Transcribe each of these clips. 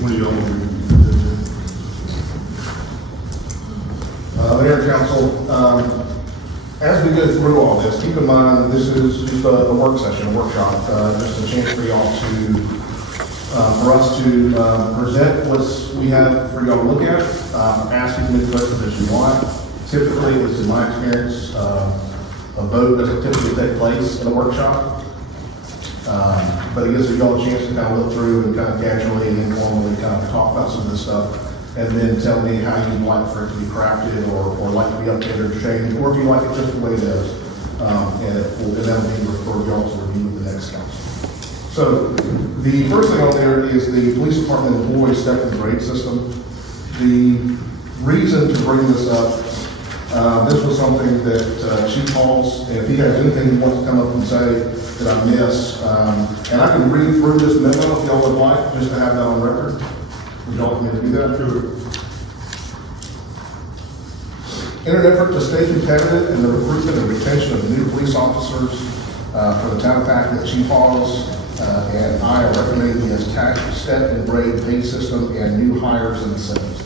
What do y'all want to do? Mayor and Council, as we go through all this, keep in mind that this is just a work session, a workshop, just a chance for y'all to, for us to present what we have for y'all to look at, ask you to make the questions that you want. Typically, at least in my experience, a vote doesn't typically take place in a workshop. But it gives y'all a chance to kind of look through and kind of casually and informally kind of talk about some of this stuff, and then tell me how you'd like for it to be crafted, or like to be updated or changed, or if you like it just the way it is. And that'll be for y'all to review with the next council. So the first thing on there is the police department employee step and grade system. The reason to bring this up, this was something that Chief Halls, and if he has anything he wants to come up and say that I miss, and I can read through this memo if y'all would like, just to have that on record. Would y'all like me to do that? Sure. In an effort to stay competitive in the recruitment and retention of new police officers for the Town of Pacolet, Chief Halls and I are recommending the attached step and grade pay system and new hires and incentives.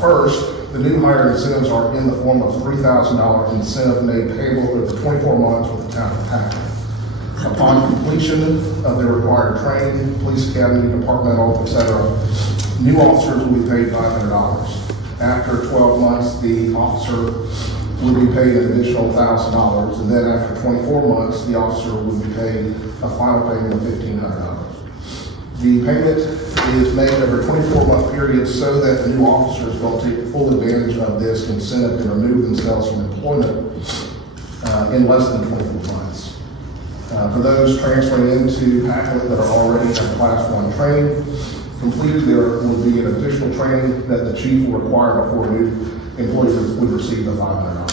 First, the new hire incentives are in the form of $3,000 incentive made payable over 24 months with the Town of Pacolet. Upon completion of their required training, police academy, departmental, etc., new officers will be paid $500. After 12 months, the officer will be paid an additional $1,000, and then after 24 months, the officer will be paid a final payment of $1,500. The payment is made over a 24-month period so that the new officers don't take full advantage of this incentive to remove themselves from employment in less than 24 months. For those transferring into Pacolet that are already in Class 1 training completed, there will be an additional training that the chief will require before new employees would receive the $500.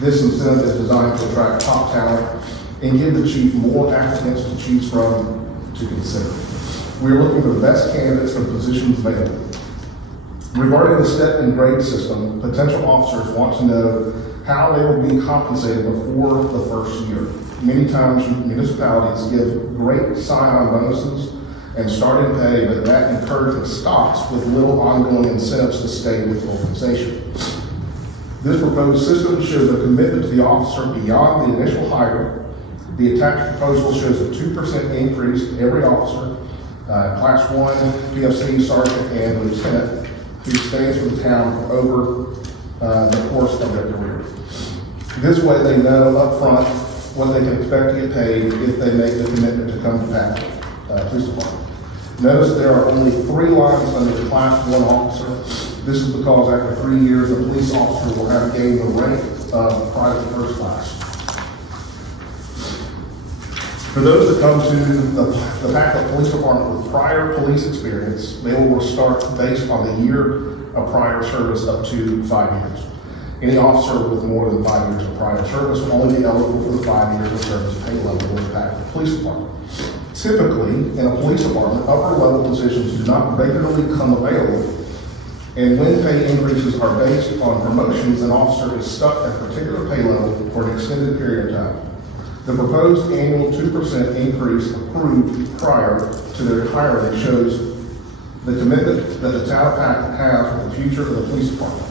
This incentive is designed to attract top talent and give the chief more applicants to choose from to consider. We are looking for the best candidates for the positions available. Regarding the step and grade system, potential officers want to know how they will be compensated before the first year. Many times municipalities give great sign-on bonuses and starting pay, but that encouragement stops with little ongoing incentives to stay with the organization. This proposed system shows a commitment to the officer beyond the initial hire. The attached proposal shows a 2% increase to every officer, Class 1, PFC, Sergeant, and Lieutenant, who stays with the town for over the course of their career. This way they know up front what they can expect to get paid if they make the commitment to come to Pacolet Police Department. Notice there are only 3 lines under the Class 1 officer. This is because after 3 years, a police officer will have gained the rank of private first class. For those that come to the Pacolet Police Department with prior police experience, they will start based on the year of prior service up to 5 years. Any officer with more than 5 years of prior service will only be eligible for the 5 years of service pay level in the Pacolet Police Department. Typically, in a police department, upper level positions do not regularly come available, and when pay increases are based on promotions, an officer is stuck at a particular pay level for an extended period of time. The proposed annual 2% increase approved prior to their hiring shows the commitment that the Town of Pacolet has for the future of the police department.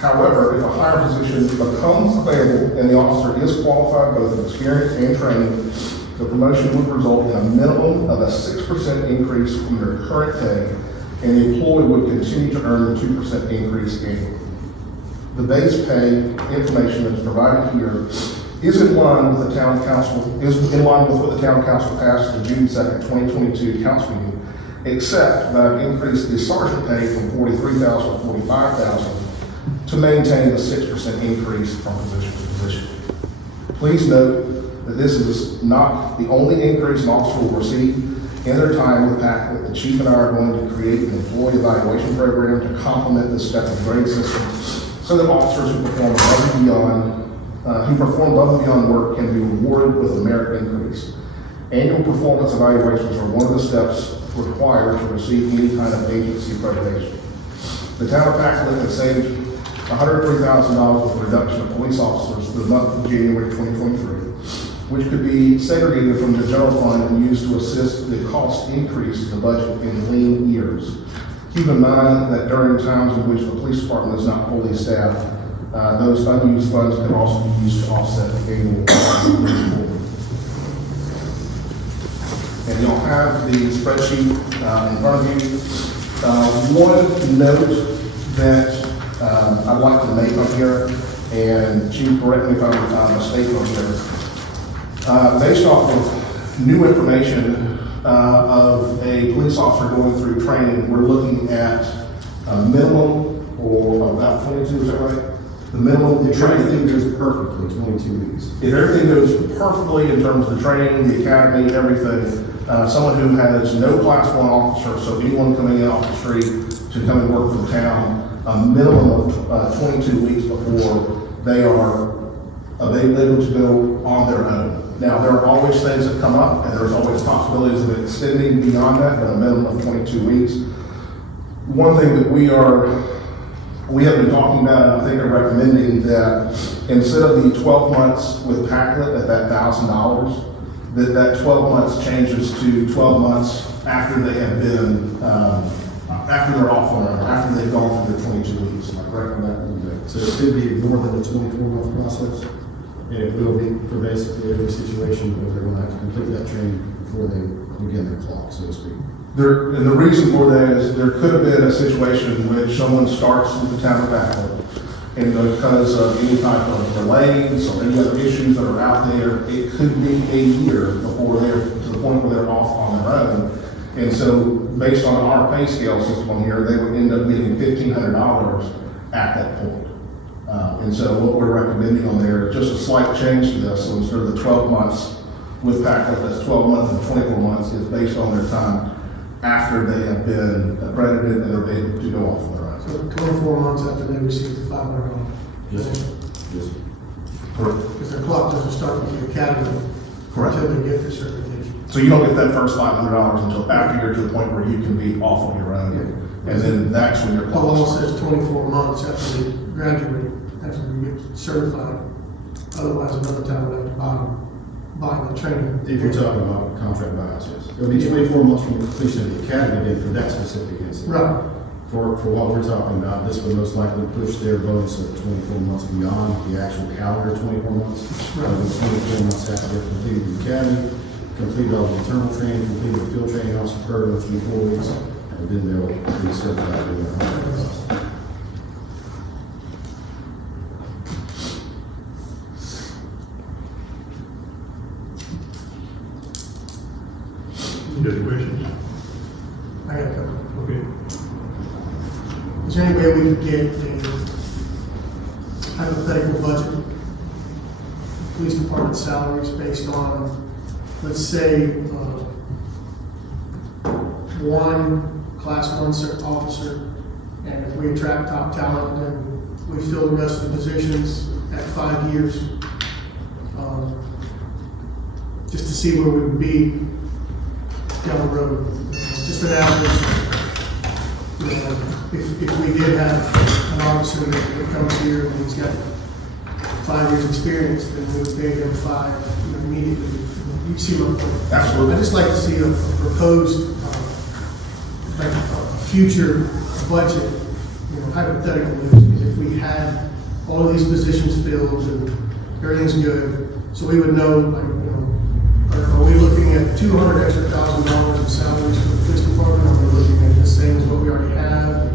However, if a higher position becomes available and the officer is qualified both in experience and training, the promotion would result in a minimum of a 6% increase from their current pay, and the employee would continue to earn the 2% increase annually. The base pay information that is provided here is in line with what the Town Council passed the June 2nd, 2022 council meeting, except that I've increased the sergeant pay from $43,000 to $45,000 to maintain the 6% increase from position to position. Please note that this is not the only increase an officer will receive in their time with Pacolet. The chief and I are going to create an employee evaluation program to complement this step and grade system so that officers who perform above and beyond work can be rewarded with a merit increase. Annual performance evaluations are one of the steps required to receive any kind of agency accreditation. The Town of Pacolet has saved $103,000 with the reduction of police officers for the month of January 2023. which could be segregated from the general fund and used to assist the cost increase to the budget in lean years. Keep in mind that during times in which the police department is not fully staffed, those unused funds can also be used to offset the annual. And you'll have the spreadsheet in front of you. One note that I'd like to make on here, and Chief, correct me if I'm mistaken on here. Based off of new information of a police officer going through training, we're looking at a minimum or about 22, is that right? The minimum, If everything goes perfectly, 22 weeks. if everything goes perfectly in terms of the training, the academy, everything, someone who has no class 1 officer, so anyone coming in off the street to come and work for the town, a minimum of 22 weeks before they are able to go on their own. Now, there are always things that come up, and there's always possibilities of extending beyond that, but a minimum of 22 weeks. One thing that we have been talking about, and I think are recommending that instead of the 12 months with Pacolet at that $1,000, that 12 months changes to 12 months after they have been, after they're off on their own, after they've gone through their 22 weeks. Am I correct on that? So it could be more than a 24-month process, and it will be for basically every situation where they're going to have to complete that training before they begin their clock, so to speak. And the reason for that is there could have been a situation in which someone starts with the Town of Pacolet, and because of any type of delays or any other issues that are out there, it could be a year before they're to the point where they're off on their own. And so, based on our pay scale system on here, they would end up getting $1,500 at that point. And so, what we're recommending on there, just a slight change to this, so instead of the 12 months with Pacolet, that's 12 months and 24 months, is based on their time after they have been accredited and they're able to go off on their own. So 24 months after they receive the $500. Yes, sir. Yes, sir. Correct. Because their clock doesn't start with the academy. Correct. Until they get their certification. So you don't get that first $500 until after you're to the point where you can be off on your own. And then that's when your The clock law starts. says 24 months after they graduate, after they get certified. Otherwise, another town will have to buy the training. If you're talking about contract buyouts, yes. It'll be 24 months from the completion of the academy then for that specific incident. Right. For what we're talking about, this would most likely push their bonus of 24 months beyond the actual calendar 24 months. Right. 24 months after they've completed the academy, completed all the internal training, completed the field training also occurred within 4 weeks, and then they'll be certified in their own. Any other questions? I got a couple. Okay. Is there any way we could get a hypothetical budget? Police department salaries based on, let's say, one class 1 officer, and if we attract top talent, then we fill the rest of the positions at 5 years. Just to see where we would be down the road. Just an average. You know, if we did have an officer that comes here and he's got 5 years experience, then we would pay him 5, immediately. You see my point? Absolutely. I just like to see a proposed, like a future budget, hypothetically, because if we had all of these positions filled and everything's good, so we would know, like, are we looking at $200,000 extra in salaries for the police department? Are we looking at the same as what we already have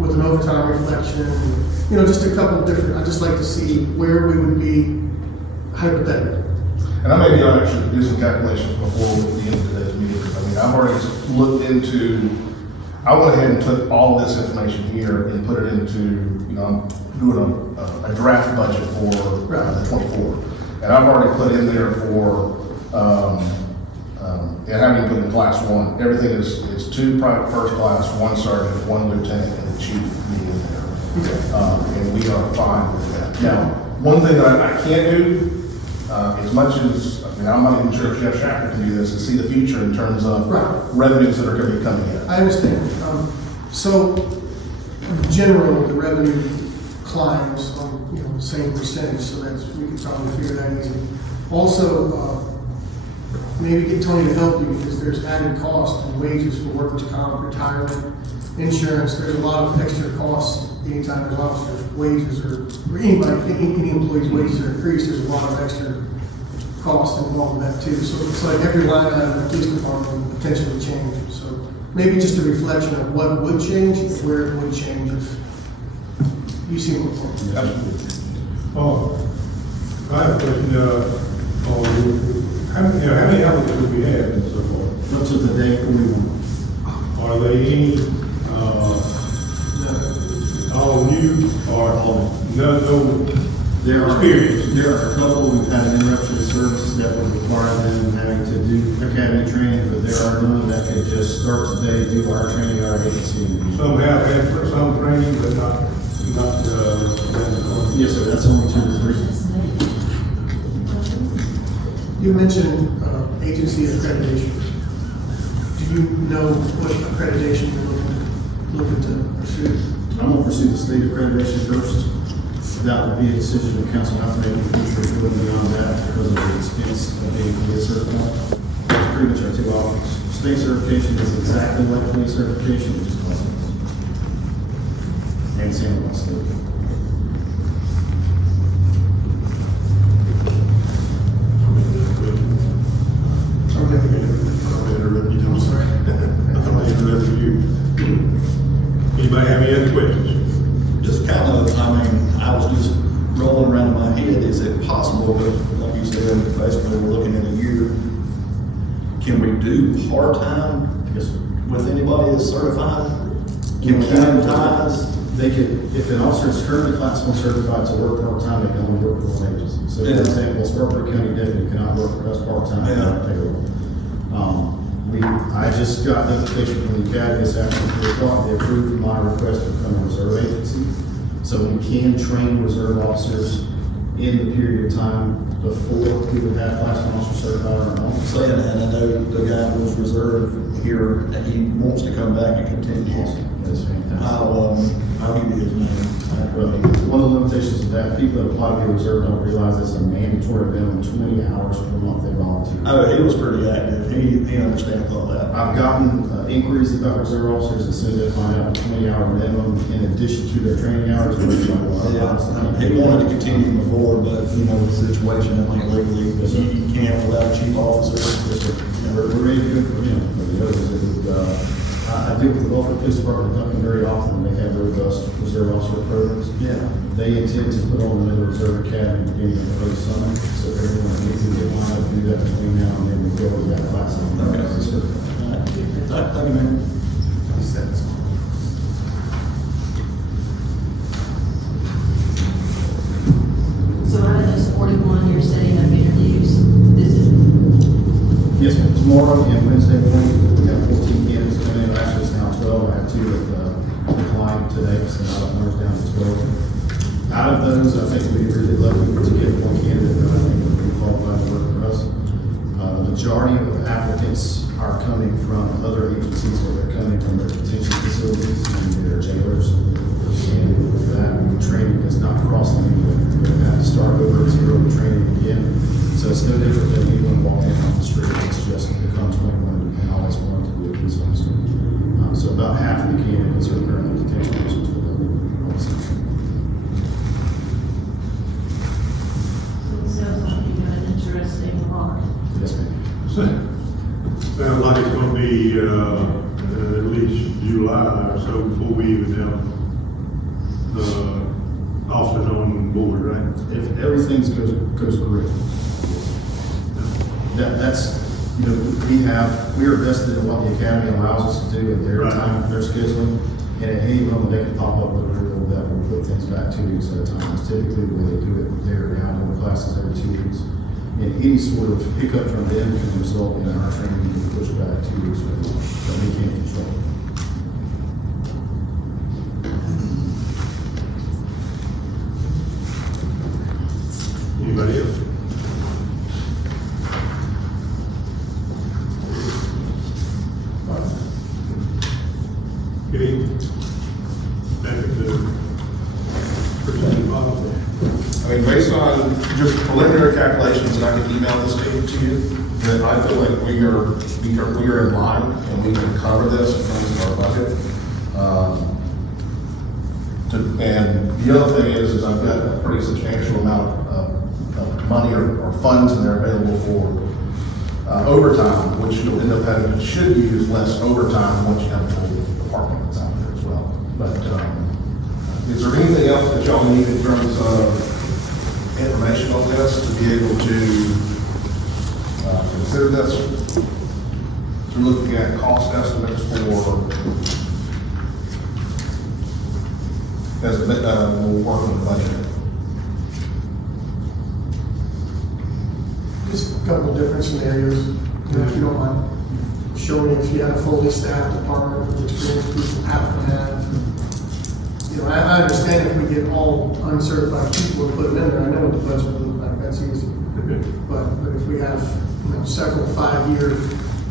with an overtime reflection? Just a couple of different, I just like to see where we would be hypothetically. And I may be able to actually do some calculations before the end of today's meeting, because I've already looked into, I went ahead and took all this information here and put it into, I'm doing a draft budget for the 24. And I've already put in there for, and having put in class 1, everything is 2 private first class, 1 sergeant, 1 lieutenant, and the chief being in there. And we are fine with that. Now, one thing that I can't do, as much as, I'm not even sure if Jeff Shacker can do this, is see the future in terms of revenues that are going to be coming in. I understand. So, in general, the revenue climbs on, the same percentage, so we could probably figure that easy. Also, maybe get Tony to help you because there's added cost and wages for workers' comp, retirement, insurance. There's a lot of extra costs anytime there's officers' wages or anybody, any employee's wages are increased. There's a lot of extra cost involved in that too. So it's like every line item in the police department will potentially change. So maybe just a reflection of what would change and where it would change if you see what I'm saying. Oh, I have a question, how many applicants do we have and so forth? Up to the date we, Are they any, all new or no there are, experience? there are a couple who've had an interruption of service that would require them having to do academy training, but there are none that could just start today, do our training, our agency. Some have had some training, but not. Yes, sir, that's only 2 to 3. You mentioned agency accreditation. Do you know what accreditation you're looking to pursue? I'm gonna pursue the state accreditation first. That would be a decision the council have to make in the future, if we're going beyond that because of the expense of being police certified. That's pretty much our 2 options. State certification is exactly like police certification, it just costs less. And same with state. I'm sorry. Anybody have any other questions? Just kind of, I mean, I was just rolling around in my head, is it possible, but like you said, basically we're looking at a year. Can we do part-time with anybody that's certified? Can we advertise? They could, if an officer is currently class 1 certified to work part-time, they can only work for one agency. So for Yeah. example, Spartanburg County deputy cannot work for us part-time. Yeah. I just got notification from the academy this afternoon, 3 o'clock, they approved my request to become a reserve agency. So we can train reserve officers in the period of time before we would have class 1 officer certified or not. Saying that, I know the guy was reserved here, and he wants to come back and continue. That's fantastic. I'll give you his name. Well, one of the limitations of that, people that apply to be reserved don't realize it's a mandatory minimum 20 hours per month they volunteer. Oh, he was pretty active, he understands all that. I've gotten inquiries about reserve officers as soon as they find out the 20-hour minimum in addition to their training hours. Yeah, he wanted to continue before, but, you know, the situation, I think legally, you can't without a chief officer. We're ready to go for him. But the others, I deal with the Gulfport Police Department in Duncan very often. They have robust reserve officer programs. Yeah. They intend to put on another reserve academy beginning of early summer. So everyone needs to get lined up to do that between now and then. We go over that class. Okay. Thank you, man. So out of those 41, you're setting up interviews this is Yes, ma'am. Tomorrow and Wednesday morning, we have 14 candidates coming in. Actually, it's now 12. I have 2 that declined today, so now that number's down to 12. Out of those, I think we really lucky to get 1 candidate that I think would be qualified to work for us. The majority of applicants are coming from other agencies, or they're coming from their detention facilities and their jailers. And with that, training is not crossing anyone. We're going to have to start over at 0 with training again. So it's no different than anyone walking off the street. It's just become 21 and always wanted to be a police officer. So about half of the candidates are currently detention officers for the officer. it sounds like you got an interesting lot. Yes, ma'am. Sounds like it's gonna be, at least July or so before we even have, officers on board, right? If everything goes great. That's, you know, we are vested in what the academy allows us to do at their Right. time, their scheduling. And at any moment, they can pop up with a rule that will put things back 2 weeks at a time. It's typically the way they do it there now, doing classes every 2 weeks. And any sort of hiccup from them can result in our training being pushed back 2 weeks or more, that we can't control. Anybody else? Okay. Back at the presenting policy. I mean, based on just preliminary calculations, and I can email this to you, that I feel like we are in line and we can cover this in terms of our budget. And the other thing is I've got a pretty substantial amount of money or funds in there available for overtime, which you'll end up having, should use less overtime once you have a full department that's out there as well. But is there anything else that y'all need in terms of information on this to be able to consider this? So we're looking at cost estimates for, as we'll work on the budget. Just a couple of different scenarios, if you don't mind showing if you had a fully staffed department, which people have to have. I understand if we get all uncertified people and put them in there, I know what the budget would look like, that's easy. But if we have, several 5-year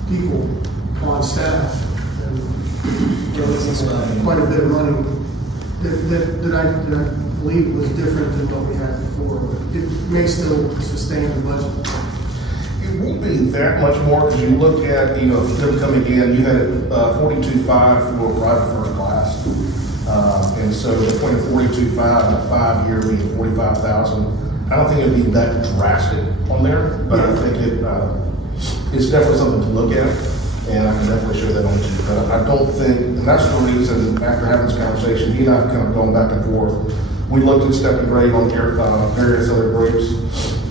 people on staff, then, it's quite a bit of money that I believe was different than what we had before. It may still sustain the budget. It won't be that much more, because you look at, them coming in, you had 42.5 for private first class. And so between 42.5 and a 5-year being 45,000, I don't think it'd be that drastic on there, but I think it's definitely something to look at, and I can definitely show that on to you. But I don't think, and that's the reason, after having this conversation, you and I have kind of gone back and forth. We looked at step and grade on various other groups.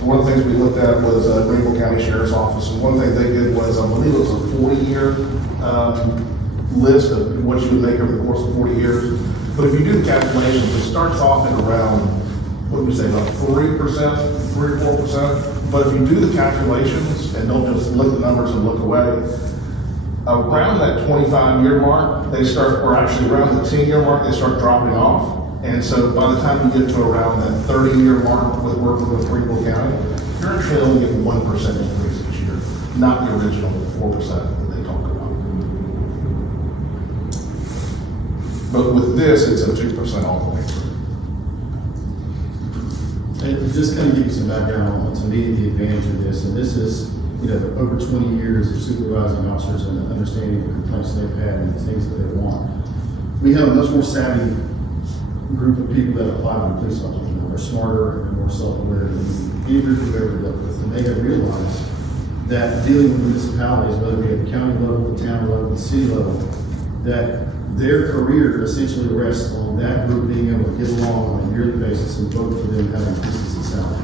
One of the things we looked at was Greenville County Sheriff's Office, and one thing they did was, I believe it was a 40-year list of what you would make over the course of 40 years. But if you do the calculations, it starts off at around, what would we say, about 3%, 3 or 4%. But if you do the calculations and don't just look at the numbers and look away, around that 25-year mark, they start, or actually around the 10-year mark, they start dropping off. And so by the time you get to around that 30-year mark with working with Greenville County, you're actually only getting 1% increase each year, not the original 4% that they talk about. But with this, it's a 2% all the way through. And just kind of give you some background on, to me, the advantage of this, and this is, over 20 years of supervising officers and understanding the complaints they've had and the things that they want. We have a much more savvy group of people that apply to the police officers now. They're smarter and more self-aware than any group we've ever dealt with. And they have realized that dealing with municipalities, whether it be at the county level, the town level, the city level, that their career essentially rests on that group being able to get along on a yearly basis and vote for them having increases in salary.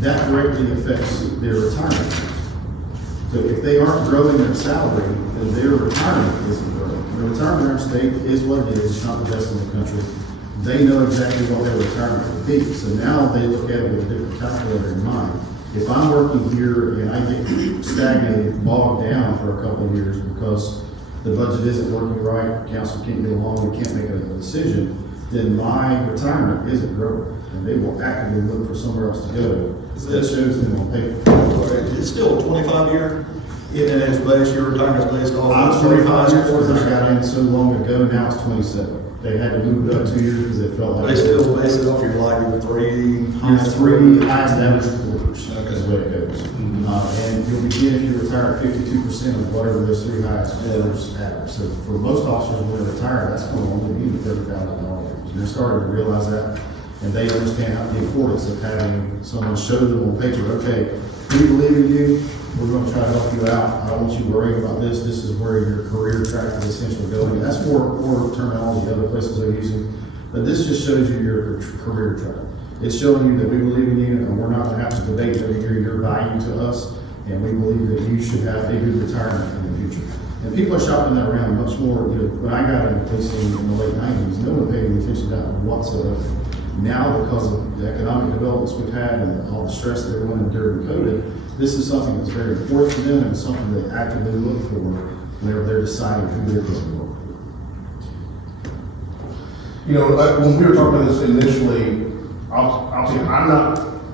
That directly affects their retirement. So if they aren't growing their salary, then their retirement isn't growing. The retirement in our state is what it is. It's not the best in the country. They know exactly what their retirement will be. So now they look at it with a different calculator in mind. If I'm working here and I get stagnated, bogged down for a couple of years because the budget isn't working right, council can't get along, we can't make a decision, then my retirement isn't growing. And they will actively look for somewhere else to go. That shows them on paper. It's still a 25-year, and it's based, your retirement's based on. I was 25 years old, I got in so long ago, now it's 27. They had to move it up 2 years because they felt like. They still base it off your three highest average quarters, is the way it goes. And you'll begin if you retire at 52% of whatever those 3 highest quarters average. So for most officers, when they retire, that's going to only be $30,000. And they're starting to realize that, and they understand the importance of having someone show them on paper, okay, we believe in you, we're going to try to help you out. I don't want you worrying about this. This is where your career track is essentially going. And that's more terminology other places are using. But this just shows you your career track. It's showing you that we believe in you, and we're not going to have to debate every year your value to us. And we believe that you should have a good retirement in the future. And people are shopping that around much more. When I got into policing in the late 90s, no one paid any attention to that whatsoever. Now, because of the economic developments we've had and all the stress they're going during COVID, this is something that's very important to them and something they actively look for whenever they're deciding who they're going to work for. When we were talking about this initially, I'll tell you,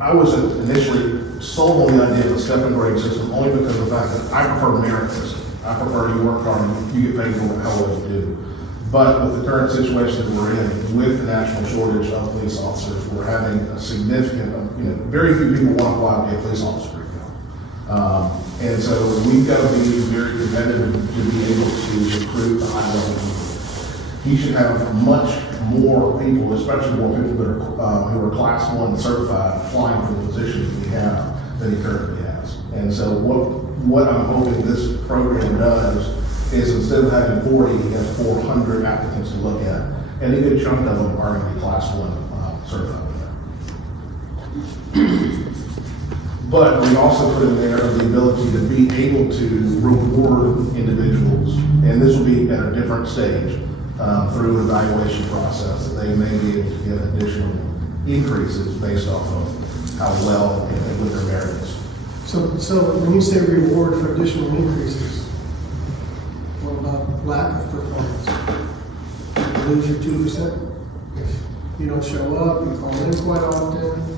I wasn't initially sold on the idea of a step and grade system only because of the fact that I prefer merit system. I prefer you work hard, you get paid for how well you do. But with the current situation that we're in, with the national shortage of police officers, we're having a significant, very few people want to apply to be a police officer right now. And so we've got to be very competitive to be able to recruit the high level people. He should have much more people, especially more people that are, who are class 1 certified, applying for the positions we have than he currently has. And so what I'm hoping this program does is instead of having 40, he has 400 applicants to look at, and a good chunk of them are going to be class 1 certified. But we also put in there the ability to be able to reward individuals, and this will be at a different stage, through an evaluation process, that they may be able to get additional increases based off of how well and with their merits. So when you say reward for additional increases, what about lack of performance? You lose your 2%? If you don't show up, you call in quite often?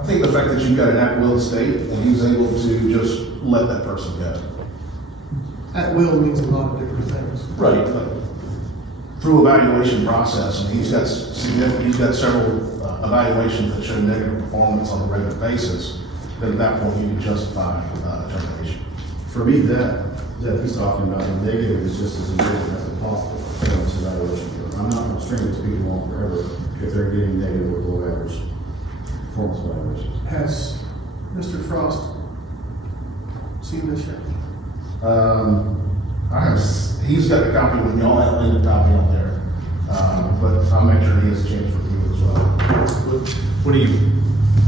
I think the fact that you've got an at-will state and he's able to just let that person go. At will means a lot of different things. Right. Through evaluation process, and he's got several evaluations that show negative performance on a regular basis, then at that point you can justify termination. For me, that he's talking about, the negative is just as important as possible in this evaluation. I'm not going to string these people on forever if they're getting negative or below average performance evaluations. Has Mr. Frost seen this yet? He's got a copy with y'all, I have a copy on there, but I'll make sure he has a chance to review as well. What are you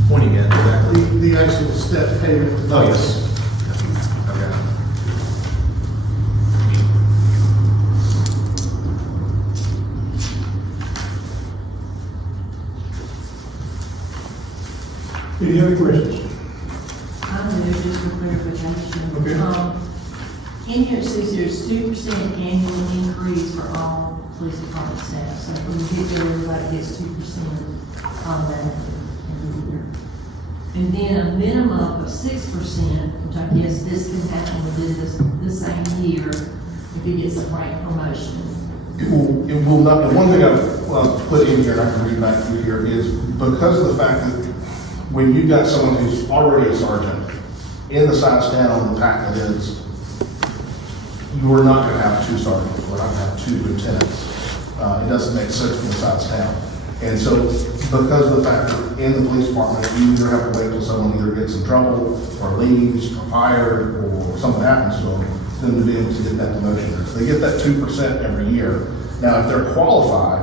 pointing at exactly? The actual step payment. Oh, yes. Okay. Any other questions? I'm new, just for clarification. Okay. In here it says there's 2% annual increase for all police department staff. So when you get there, everybody gets 2% on that every year. And then a minimum of 6%, which I guess this can happen within the same year if he gets a rank promotion. It will not, the one thing I've put in here, I can read back through here, is because of the fact that when you've got someone who's already a sergeant in the size town the Pacolet is, you're not going to have 2 sergeants, we're not going to have 2 lieutenants. It doesn't make sense for the size town. And so, because of the fact that in the police department, you either have to wait till someone either gets in trouble, or leaves, or fired, or something happens to them to be able to get that promotion there. So they get that 2% every year. Now, if they're qualified,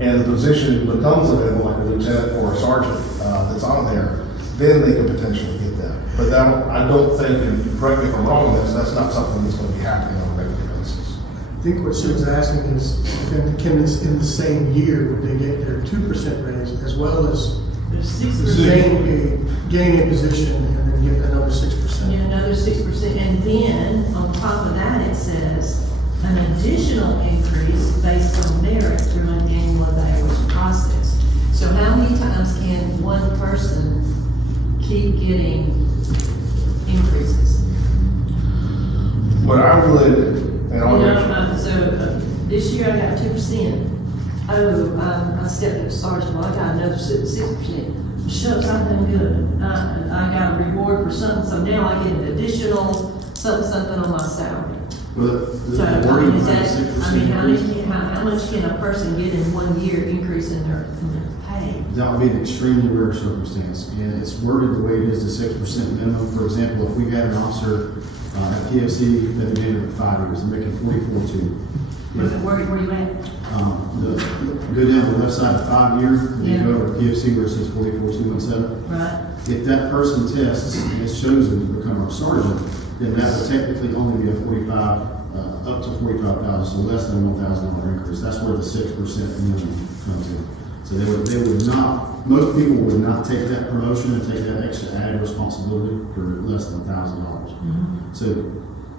and the position becomes available, like a lieutenant or a sergeant that's on there, then they could potentially get that. But that, I don't think, and correct me if I'm wrong on this, that's not something that's going to be happening on a regular basis. I think what she was asking is, can this in the same year, would they get their 2% raise as well as There's 6%. gain a position and then get another 6%? Yeah, another 6%, and then on top of that, it says an additional increase based on merit through an annual evaluation process. So how many times can one person keep getting increases? What I would, and I'll This year I got 2%. Oh, I stepped up to sergeant, well, I got another 6%. Shucks, I'm doing good. I got a reward for something, so now I get an additional something on my salary. Well, So, the wording is of the that, 6% how increase, much can a person get in 1 year increase in their pay? that would be an extremely rare circumstance. And it's worded the way it is, the 6% minimum. For example, if we had an officer at PFC that had been here for 5 years, they're making 44.2. Where you at? Go down the left side of 5 year, then Yeah. go over to PFC where it says 44.217. Right, If that person tests and is chosen to become our sergeant, then that would technically only be a 45, up to 45,000, so less than $1,000 increase. That's where the 6% minimum comes in. So they would not, most people would not take that promotion and take that extra added responsibility for less than $1,000. So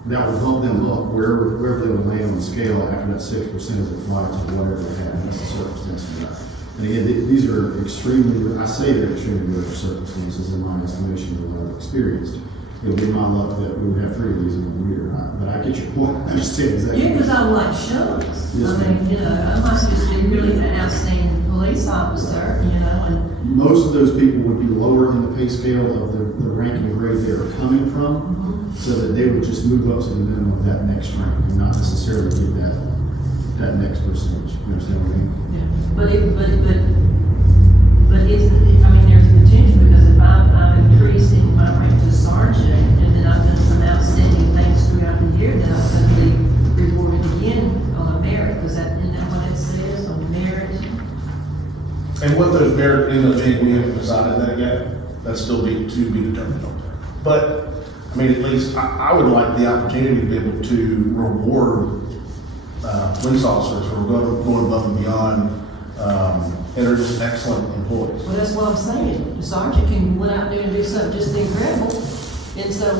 that would help them look wherever they would land on the scale after that 6% is applied to whatever they have. That's the circumstance of that. And again, these are extremely, I say they're extremely rare circumstances in my estimation of what I've experienced. it would be my luck that we would have 3 of these in a year. But I get your point, I understand exactly. Yeah, because I'm like, shucks, Yes, I mean, you know, I might just be really an outstanding police officer, you know, and, Most of those people would be lower in the pay scale of the rank and grade they are coming from, so that they would just move up to the minimum of that next rank and not necessarily get that next percentage. You understand what I mean? yeah. But it's, I mean, there's a potential, because if I'm increasing my rank to sergeant, and then I've done some outstanding things throughout the year, then I'm gonna be rewarded again on a merit, because isn't that what it says, on merit? And what those merit end up being, we haven't decided that yet. That's still to be determined. But, I mean, at least I would like the opportunity to be able to reward police officers who are going above and beyond, and are just excellent employees. Well, that's what I'm saying, the sergeant can go out there and do something just incredible, and so,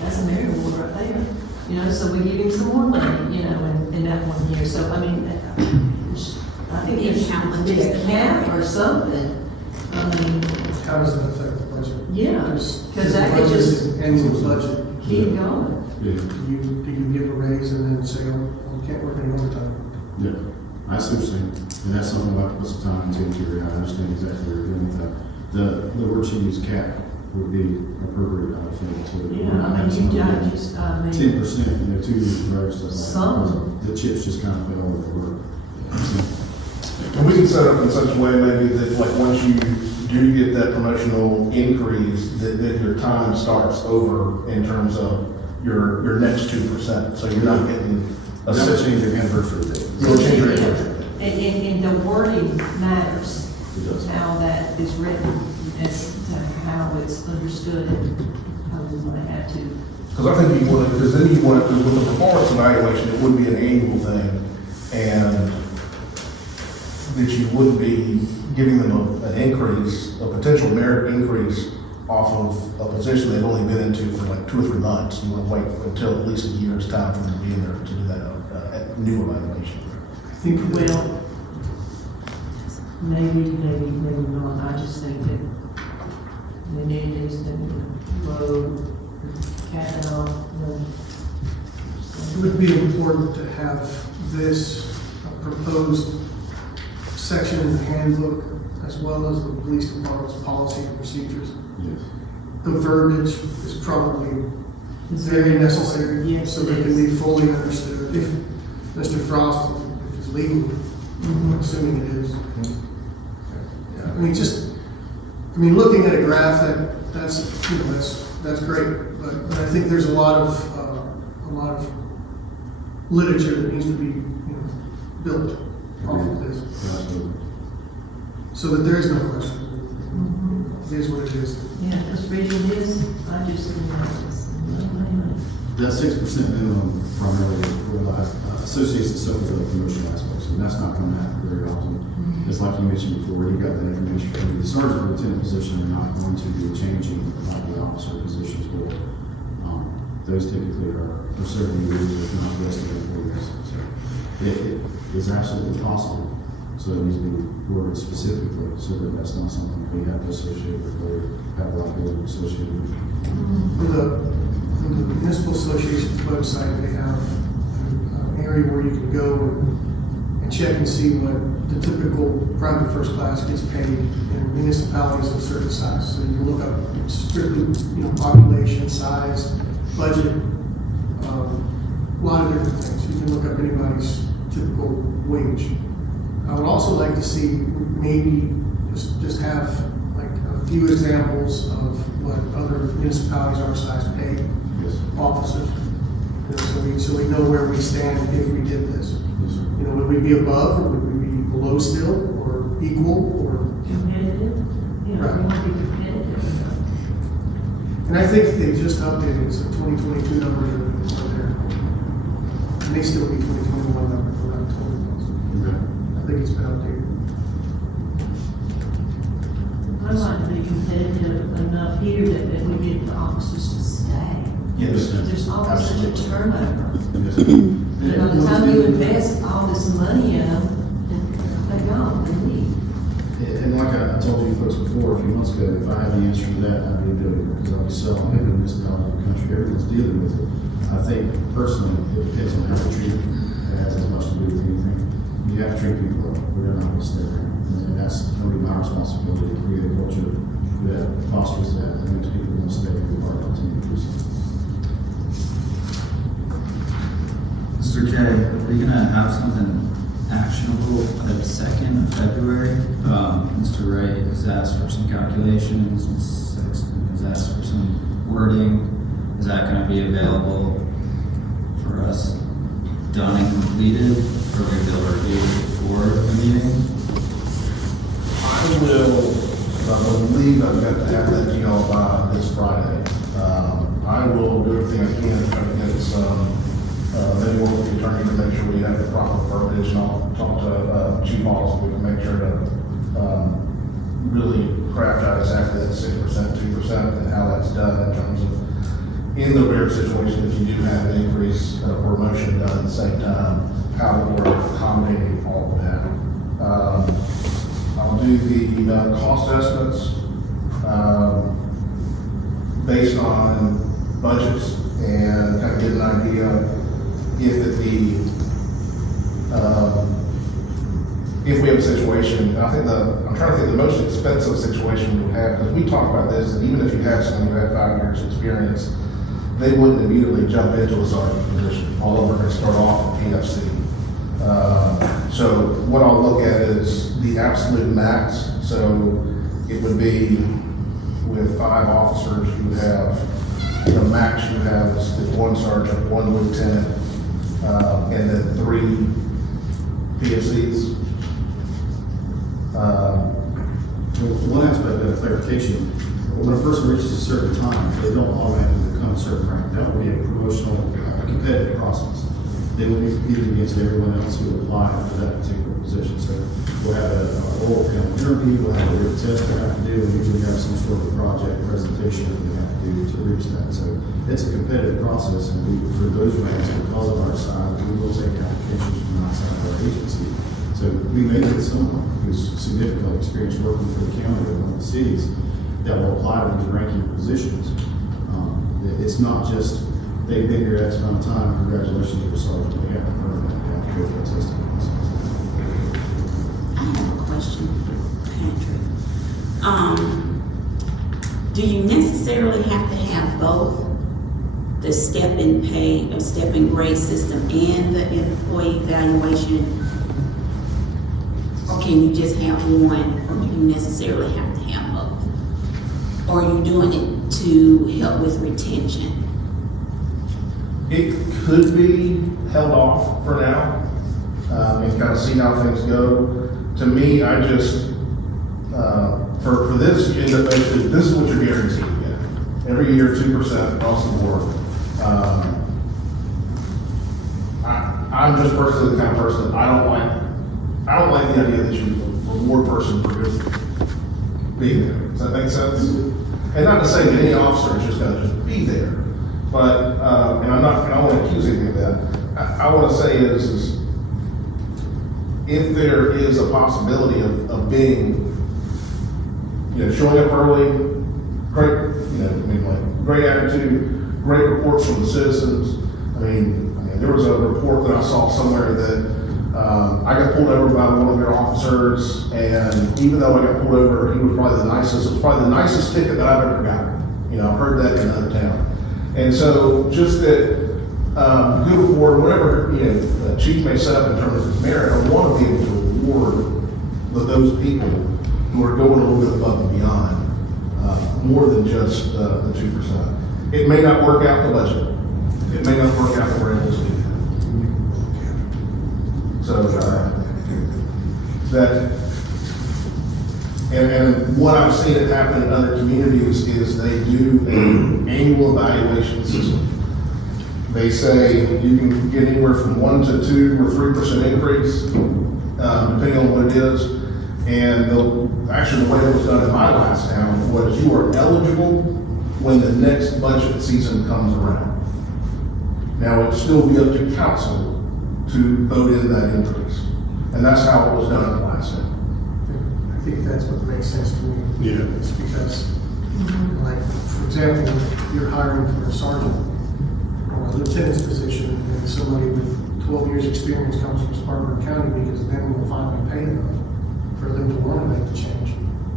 that's a merit award right there. You know, so we give him some more money, you know, in that 1 year, so, I mean, I think there should be a cap or something, I mean, How does that affect the budget? yeah, There's- because that could just Annual budget. keep going. Yeah. Do you give a raise and then say, oh, we can't work any overtime? Yeah, I see what you're saying, and that's something about to put some time into interior. I understand exactly what you're doing with that. The word you use, cap, would be appropriate, I think, to. Yeah, I mean, you judges, I mean, 10%, 2 years ago, stuff like that. Some. The chips just kind of fell over the word. And we can set up in such a way maybe that like once you do get that promotional increase, that your time starts over in terms of your next 2%. So you're not getting a That would change your anniversary date. You'll change your anniversary. and the wording matters. It does. How that is written, as to how it's understood, and how we want to add to. Because I think you want to, because then you want to, with the performance evaluation, it would be an annual thing, and that you wouldn't be giving them an increase, a potential merit increase off of a position they've only been into for like 2 or 3 months. You want to wait until at least a year's time for them to be in there to do that new evaluation. I think, Well, maybe not, I just think that we need these to low, cap and all, it would be important to have this proposed section in the handbook, as well as the police department's policy and procedures. Yes. The verbiage is probably very necessary, Yes, so it they can is. be fully understood. If Mr. Frost, if it's legal, I'm assuming it is. Yeah, I mean, looking at a graph, that's great, but I think there's a lot of literature that needs to be, built off of this, Absolutely. so that there is no question. It is what it is. yeah, this reason is, I just, That 6% minimum primarily associates itself with the promotional aspects, and that's not going to happen very often. It's like you mentioned before, you got that information from the sergeant or lieutenant position, you're not going to be changing like the officer positions for. Those typically are for certain years, if not less than 4 years. So it is absolutely possible. So it needs to be worded specifically so that that's not something we have to associate with or have liability associated with. For the municipal association's website, they have an area where you can go and check and see what the typical private first class gets paid in municipalities of a certain size. So you can look up strictly, population, size, budget, a lot of different things. You can look up anybody's typical wage. I would also like to see maybe just have like a few examples of what other municipalities our size pay Yes. officers. So we know where we stand if we did this. Yes, sir. Would we be above, or would we be below still, or equal, or? competitive, we want to be competitive. And I think they just updated, so 2022 numbers are there. It may still be 2021 numbers, we're not totally close. Okay. I think it's been updated. I'd like to be competitive enough here that we get the officers to stay. Yes. There's always such a turnover. Yes, sir. And by the time you invest all this money in them, they're gone, they leave. And like I I told you folks before, a few months ago, if I had the answer to that, I'd be a billionaire, because I'll be selling every municipality in the country, everyone's dealing with it. I think personally, it depends on how you treat it. It has as much to do with anything. You have to treat people well, or they're not going to stay there. And that's going to be my responsibility to create a culture that fosters that, and makes people want to stay in the park, continue to do so. Mr. J, are we gonna have something actionable by the 2nd of February? Mr. Wright has asked for some calculations, Ms. Sexton has asked for some wording. Is that gonna be available for us done and completed, or we will review before the meeting? I will, I believe I've got to have that to y'all by this Friday. I will do everything I can to try to get some, maybe work with the attorney to make sure we have the proper verbiage, and I'll talk to Chief Hall so we can make sure to really craft out exactly that 6%, 2%, and how that's done in terms of, in the rare situation if you do have an increase or motion done at the same time, how we're accommodating all of that. I'll do the cost estimates based on budgets and kind of get an idea if we have a situation. I think I'm trying to think the most expensive situation we would have, because we talked about this, that even if you have someone who had 5 years experience, they wouldn't immediately jump into a sergeant position, although we're going to start off at PFC. So what I'll look at is the absolute max. So it would be with 5 officers, you would have, the max you have is 1 sergeant, 1 lieutenant, and then 3 PFCs. One aspect of clarification, when a person reaches a certain time, they don't automatically become a certain rank. That will be a promotional, competitive process. They will be competing against everyone else who will apply for that particular position. So we'll have an oral panel interview, we'll have a written test they have to do, and usually have some sort of project presentation that they have to do to reach that. So it's a competitive process, and for those ranks, because of our size, we will take applications from outside of our agency. So we may get someone who's significantly experienced working for the county or one of the cities that will apply to these ranking positions. It's not just, they've been here X amount of time, congratulations, you're a sergeant. They haven't earned that, they have to go through that testing process. I have a question, Patrick. Do you necessarily have to have both the step in pay or step in grade system and the employee evaluation? Or can you just have one, or do you necessarily have to have both? Or are you doing it to help with retention? It could be held off for now, and kind of see how things go. To me, I just, for this, you end up basically, this is what you're guaranteed to get. Every year, 2% across the board. I'm just personally the kind of person that I don't like the idea that you reward a person for just being there. Does that make sense? And not to say that any officer is just gonna just be there, but, and I don't want to accuse anything of that. I want to say is if there is a possibility of being, showing up early, great, great attitude, great reports from the citizens. I mean, there was a report that I saw somewhere that I got pulled over by one of your officers, and even though I got pulled over, he was probably the nicest. It was probably the nicest ticket that I've ever gotten. I've heard that in another town. And so, just that good reward, whatever the chief may set up in terms of merit, I want to be able to reward those people who are going a little bit above and beyond, more than just the 2%. It may not work out the budget. It may not work out that we're able to do that. So and what I've seen it happen in other communities is they do an annual evaluation system. They say you can get anywhere from 1 to 2 or 3% increase, depending on what it is. And actually the way it was done in my last town was you are eligible when the next budget season comes around. Now it'd still be up to council to vote in that increase. And that's how it was done in the last time. I think that's what makes sense to me. Yeah. It's because, like, for example, if you're hiring for a sergeant or a lieutenant's position, and somebody with 12 years' experience comes from Spartanburg County, because then we'll finally pay them for them to want to make the change,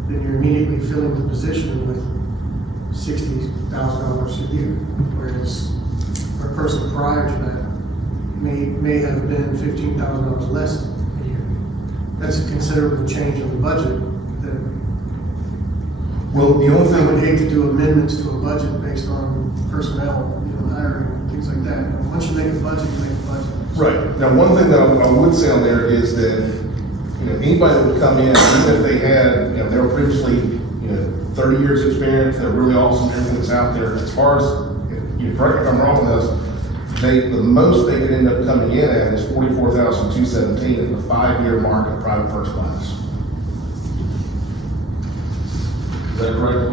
then you're immediately filling the position with $60,000 a year, whereas a person prior to that may have been $15,000 less a year. That's a considerable change in the budget that Well, the only I would thing, hate to do amendments to a budget based on personnel, hiring, things like that. Once you make a budget, you make a budget. right, now, one thing that I would say on there is that, anybody that would come in, even if they had, they were previously, 30 years experience, they're really awesome, everything that's out there, as far as, you correct me if I'm wrong with this, the most they could end up coming in at is 44,217 at the 5-year mark of private first class. Is that correct?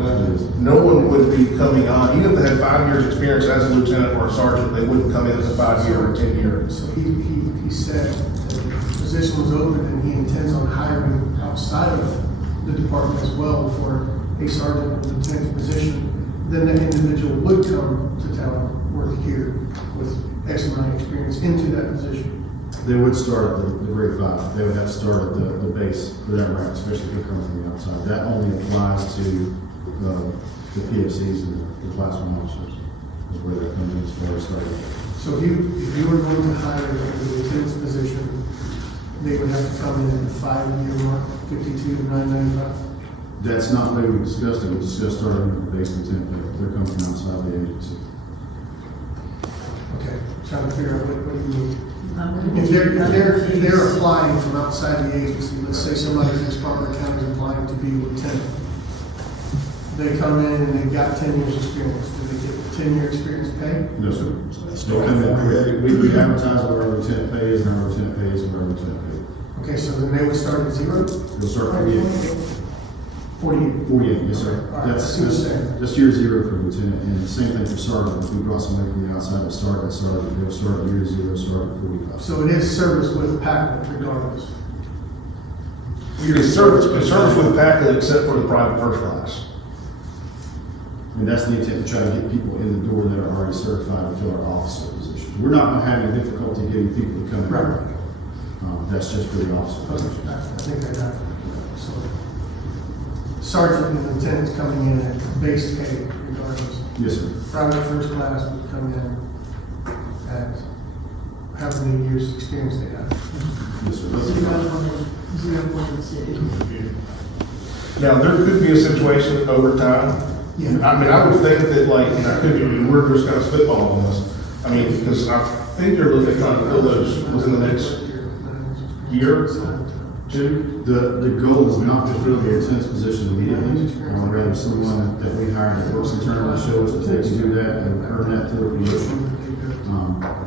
No one would be coming on, even if they had 5 years experience as a lieutenant or a sergeant, they wouldn't come in as a 5-year or 10-year. So he said that the position was open and he intends on hiring outside of the department as well for a sergeant or lieutenant position. Then that individual would come to town, work here with X amount of experience into that position. They would start at the grade 5. They would have to start at the base for that rank, especially if they're coming from the outside. That only applies to the PFCs and the class 1 officers, is where they're coming in as far as starting. So if you were going to hire for the lieutenant's position, they would have to come in at the 5-year mark, 52,995. That's not the way we discussed it. We discussed starting with the base lieutenant pay. They're coming from outside the agency. Okay, trying to figure out what you mean. Um, If they're applying from outside the agency, let's say somebody from Spartanburg County is applying to be a lieutenant. They come in and they've got 10 years experience. Do they get the 10-year experience pay? No, sir. They come in, we advertise what our lieutenant pay is, and our lieutenant pay is what our lieutenant pay. Okay, so then they would start at 0? They'll start 48. 48. 48, yes, sir. All right, I see what you're saying. That's year 0 for lieutenant, and the same thing for sergeant. If we brought somebody from the outside to start at sergeant, they'll start at year 0, start at 45. So it is service with Pacolet regardless. It's service with Pacolet except for the private first class. And that's the intent, to try to get people in the door that are already certified to fill our officer positions. We're not going to have any difficulty getting people to come in. Right. That's just for the officer position. I think I got it. So sergeant and lieutenant's coming in at base pay regardless. Yes, sir. Private first class would come in at however many years experience they have. Yes, sir. 0.2. Now, there could be a situation over time. Yeah. I mean, I would think that, like, we're just kind of spitballing this. I mean, because I think they're looking at trying to fill those within the next year, 2. The goal is not to fill the lieutenant's position immediately, or rather someone that we hire that works internally show us that they can do that and earn that through a promotion.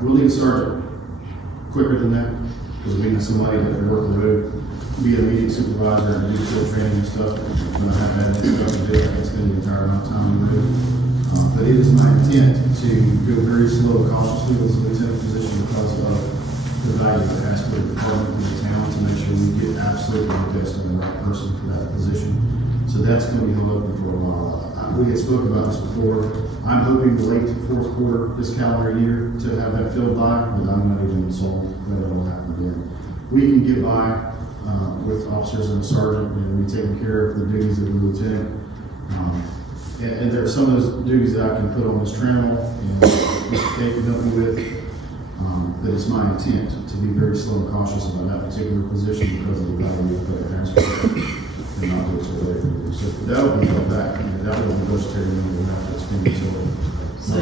We'll need a sergeant quicker than that, because we need somebody that can work the road, be a meeting supervisor and do field training and stuff. When I have that stuff to do, I can spend the entire amount of time on the road. But it is my intent to go very slow, cautiously with the lieutenant position because of the value it has for the department and the town to make sure we get absolutely the best and the right person for that position. So that's going to be held open for a while. We had spoken about this before. I'm hoping the late 4th quarter this calendar year to have that filled by, but I'm not even sold that it'll happen again. We can get by with officers and a sergeant, and we take care of the duties of the lieutenant. And there are some of those duties that I can put on Ms. Trammell and Mr. Kate can help me with. But it's my intent to be very slow and cautious about that particular position because of the value that it has and not do it so late. So that'll be held back, and that will be budgetary, and we'll have to expend until. So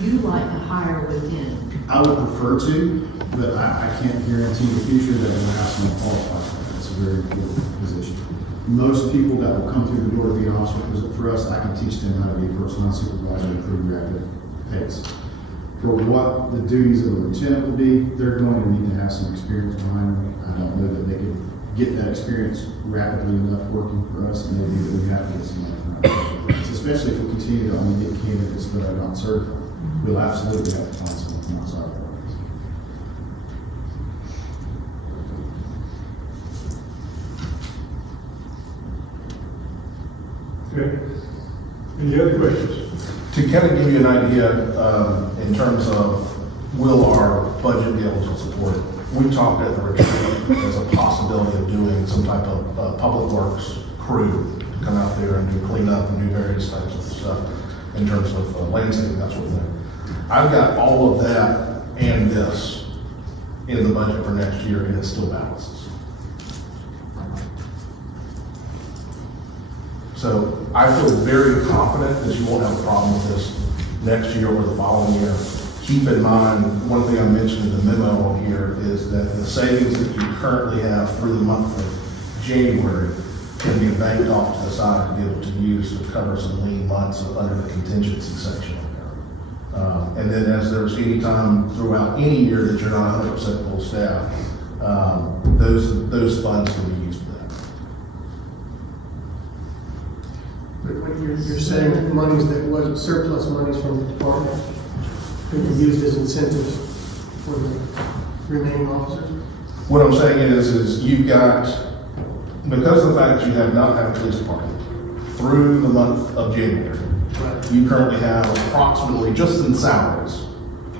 you like to hire within? I would prefer to, but I can't guarantee in the future that we'll have someone qualified for that. It's a very important position. Most people that will come through the door to be an officer, because for us, I can teach them how to be a personnel supervisor at a pretty rapid pace. For what the duties of a lieutenant would be, they're going to need to have some experience behind them. I don't know that they could get that experience rapidly enough working for us, and maybe that we have to get somebody from outside. Especially if we continue to only get candidates that are not certified. We'll absolutely have to find someone from outside of our office. Okay. Any other questions? To kind of give you an idea, in terms of will our budget be able to support it, we talked at the retreat as a possibility of doing some type of public works crew to come out there and do cleanup and do various types of stuff in terms of landscaping, that sort of thing. I've got all of that and this in the budget for next year, and it still balances. So I feel very confident that you won't have a problem with this next year or the following year. Keep in mind, one thing I mentioned in the memo on here is that the savings that you currently have through the month of January can be banked off to the side to be able to use to cover some lean months under the contingency section of there. And then as there's any time throughout any year that you're not 100% full staff, those funds can be used for that. But when you're saying that monies that was surplus monies from the department could be used as incentives for the remaining officers? What I'm saying is you've got, because of the fact that you have not had a police department through the month of January, Right. you currently have approximately, just in salaries,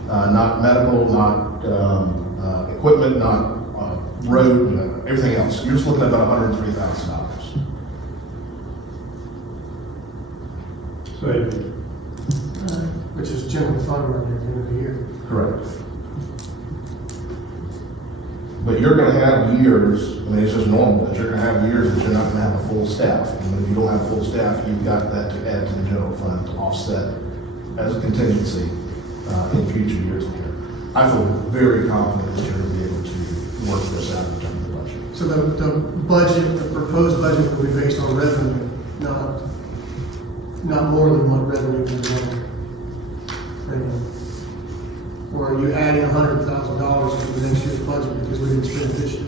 not medical, not equipment, not road, everything else, you're just looking at about $103,000. Say, Which is general fund money at the end of the year. Correct. But you're gonna have years, I mean, it's just normal, that you're gonna have years that you're not gonna have a full staff. And if you don't have full staff, you've got that to add to the general fund to offset as a contingency in future years here. I feel very confident that you're gonna be able to work this out in terms of the budget. So the proposed budget will be based on revenue, not more than what revenue is going. Or are you adding $100,000 to the next year's budget because we didn't spend it this year?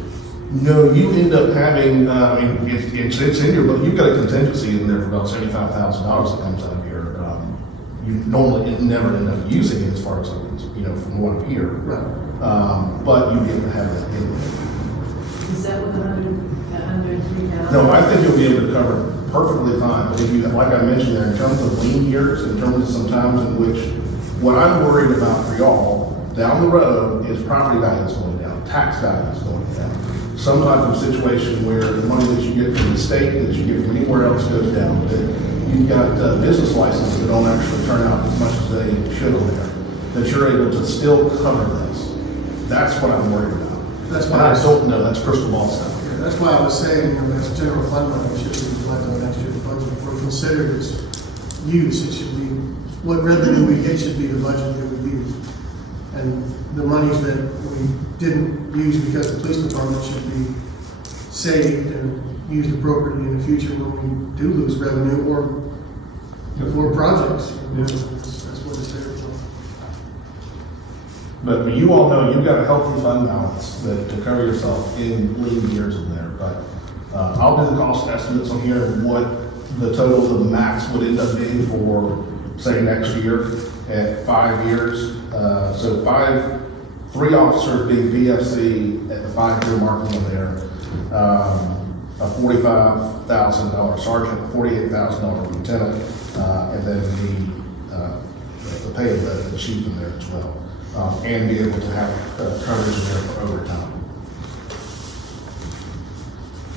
No, you end up having, I mean, it's in your, but you've got a contingency in there for about $75,000 that comes out of your, you normally never end up using it as far as, from what I'm hearing. Right. But you get to have that in there. Is that what the under $3,000? No, I think you'll be able to cover perfectly fine, but if you, like I mentioned there, in terms of lean years, in terms of some times in which, what I'm worried about for y'all down the road is property values going down, tax values going down. Some type of situation where the money that you get from the state, that you get from anywhere else goes down, that you've got business licenses that don't actually turn out as much as they should on there, that you're able to still cover this. That's what I'm worried about. That's And why I don't know, that's crystal ball stuff. Yeah, that's why I was saying, that's general fund money, it should be reflected on next year's budget. If we're considered its use, it should be, what revenue we get should be the budget that we use. And the monies that we didn't use because the police department should be saved and used appropriately in the future when we do lose revenue or for projects. That's what it's there for. But you all know you've got a healthy fund balance to cover yourself in lean years in there. But I'll do the cost estimates on here and what the total of the max would end up being for, say, next year at 5 years. So 3 officers being PFC at the 5-year mark on there, a $45,000 sergeant, $48,000 lieutenant, and then the pay of the chief in there as well. And be able to have coverage in there for overtime.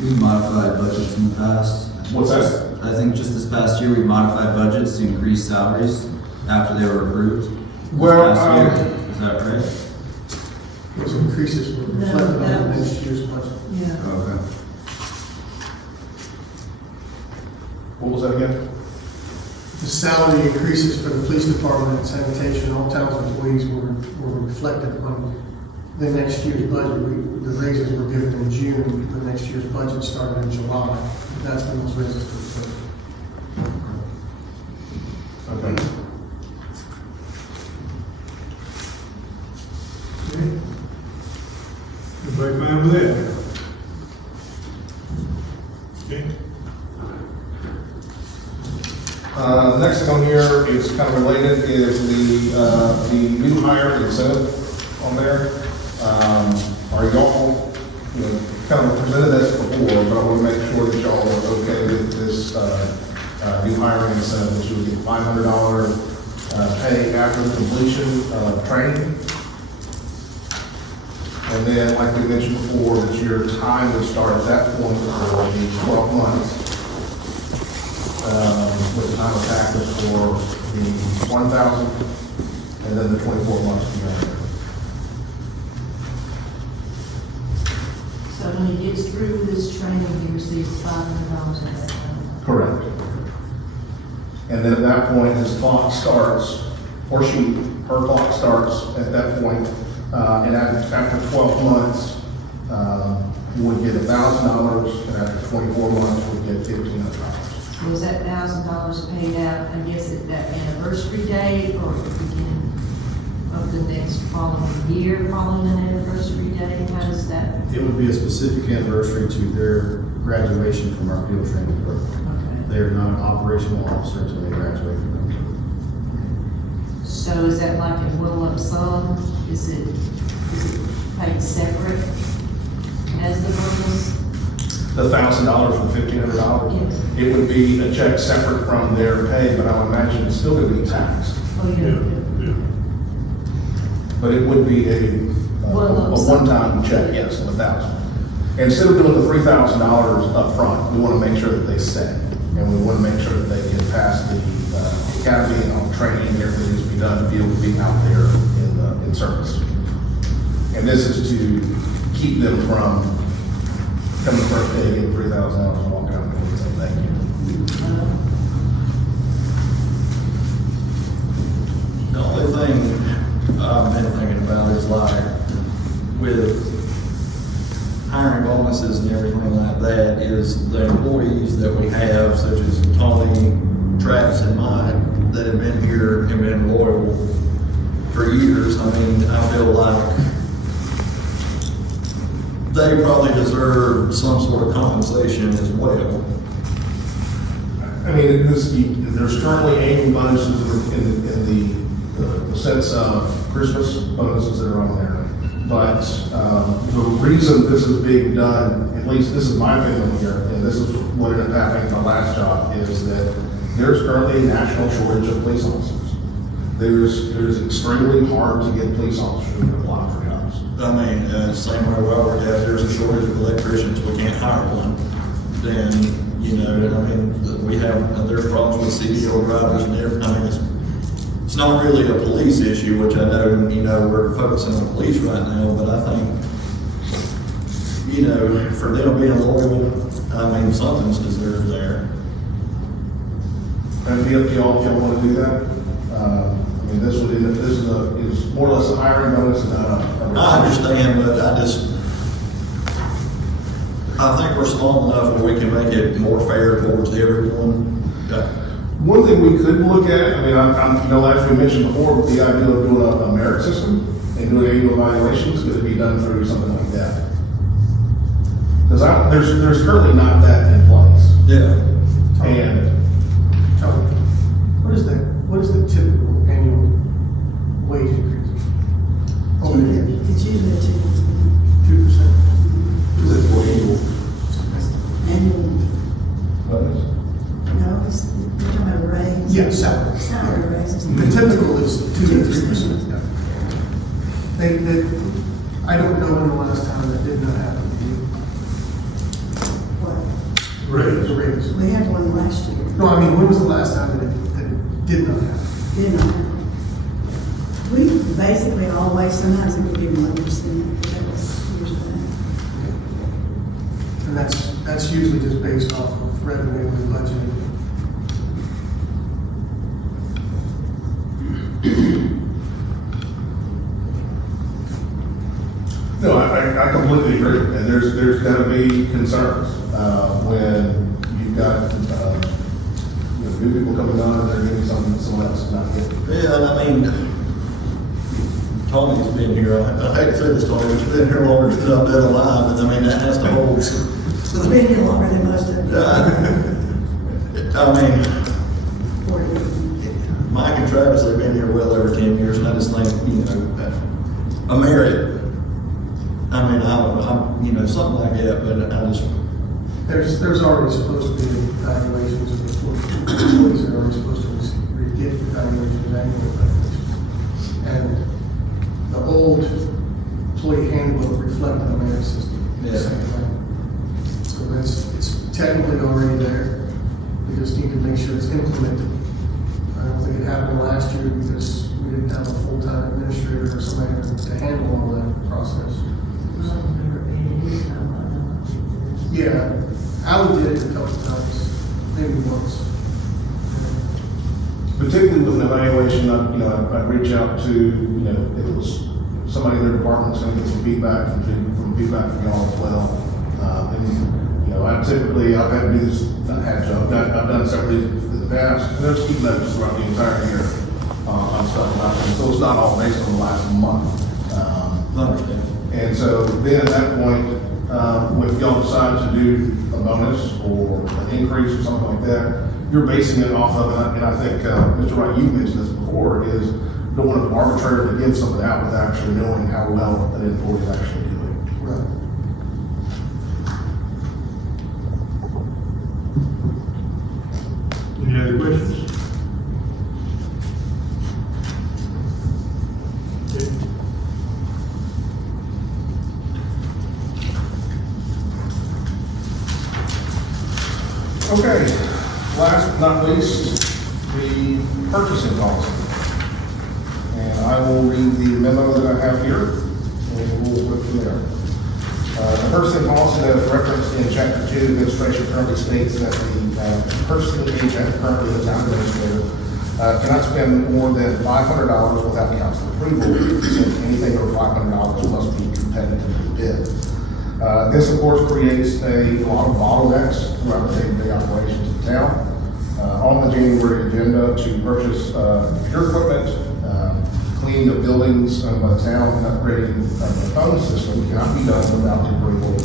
We've modified budgets in the past. What's that? I think just this past year, we modified budgets to increase salaries after they were approved. This Well, past year. Is that right? Those increases were reflected on next year's budget. Yeah. Okay. What was that again? The salary increases for the police department and sanitation, all towns employees were reflected on the next year's budget. The raises were given in June, the next year's budget started in July. That's when those raises were reflected. Okay. everybody fine with that? Okay. The next thing on here is kind of related, is the new hire incentive on there. Are y'all, kind of presented this before, but I want to make sure that y'all are okay with this new hiring incentive, which you would get $500 pay after the completion of training. And then, like we mentioned before, that your time would start at that point for the 12 months. With the time of practice for the 1,000, and then the 24 months beyond that. So when he gets through with his training, he receives $500 at that time. Correct. And then at that point, his clock starts, or her clock starts at that point, and after 12 months, would get $1,000, and after 24 months, would get $1,500. So is that $1,000 paid out, I guess, at that anniversary date, or at the beginning of the next following year, following an anniversary date? How does that? It would be a specific anniversary to their graduation from our field training program. Okay. They are not an operational officer until they graduate from them. So is that like a one lump sum? Is it paid separate as the bonus? The $1,000 and $1,500, Yes. it would be a check separate from their pay, but I would imagine it's still going to be taxed. Oh, yeah. But it would be a one-time check, yes, of $1,000. Instead of doing the $3,000 up front, we want to make sure that they stay. And we want to make sure that they can pass the academy and all the training and everything needs to be done to be able to be out there in service. And this is to keep them from coming the first day, getting $3,000 and walking out and saying thank you. The only thing I've been thinking about is like with hiring bonuses and everything like that is the employees that we have, such as Tony, Travis, and Mike, that have been here and been loyal for years. I mean, I feel like they probably deserve some sort of compensation as well. I mean, there's currently annual bonuses in the sense of Christmas bonuses that are on there. But the reason this is being done, at least this is my opinion here, and this is what ended up happening in my last job, is that there's currently a national shortage of police officers. There's extremely hard to get police officers to apply for jobs. I mean, same way where I work at, there's a shortage of electricians, we can't hire one. Then, you know, I mean, we have, there's problems with CDL drivers and everything. I mean, it's not really a police issue, which I know, you know, we're focusing on police right now, but I think, you know, for them being loyal, I mean, something's deserved there. And it'd be up to y'all if y'all want to do that. I mean, this is more or less a hiring bonus and I understand, but I think we're small enough where we can make it more fair towards everyone. One thing we could look at, I mean, you know, as we mentioned before, the idea of doing a merit system and doing annual evaluations, could it be done through something like that? Because there's currently not that in place. Yeah. And Tony, what is the typical annual wage increase? Over the years? It's usually a 2%. 2%? is it for annual? Annual, bonus? no, you're talking about a raise. Yeah, salary. Salary raises. The typical is 2 to 3%. Yeah. I don't know when the last time that did not happen to you. What? Raise. We had one last year. No, I mean, when was the last time that it did not happen? Did not happen. We basically always, sometimes it would be 1%. That was usually that. And that's usually just based off of revenue and budgeting. No, I completely agree. And there's gonna be concerns, when you've got, new people coming on and they're getting something that someone else is not getting. Yeah, and I mean, Tony's been here, I hate to say this, Tony, but you've been here longer than I've been alive, and I mean, that has to hold some. It's been here longer than most of them. I mean, 40 years. Mike and Travis, they've been here well over 10 years, and I just think, you know, a merit. I mean, I'm, you know, something like that, but I just. There's already supposed to be evaluations before. Alan did it a couple times, maybe once. Particularly with an evaluation, I'd reach out to, if it was somebody in their department's gonna get some feedback from y'all as well. I've had to do this, not had to, I've done several in the past, and there's keep notes throughout the entire year, on stuff about them, so it's not all based on the last month. Understand. And so then at that point, if y'all decide to do a bonus or an increase or something like that, you're basing it off of, and I think, Mr. Wright, you mentioned this before, is you don't want to arbitrarily give something out without actually knowing how well an employee is actually doing. Right. Any other questions? Okay. Okay, last but not least, the purchasing policy. And I will read the memo that I have here, and we'll work from there. The purchasing policy that is referenced in chapter 2, administration currently states that the purchasing agent, currently the town administrator, cannot spend more than $500 without council approval, since anything over $500 must be competitively bid. This, of course, creates a lot of bottlenecks throughout the day-to-day operations of the town. On the January agenda to purchase pure equipment, cleaning of buildings owned by the town, and upgrading the phone system cannot be done without the approval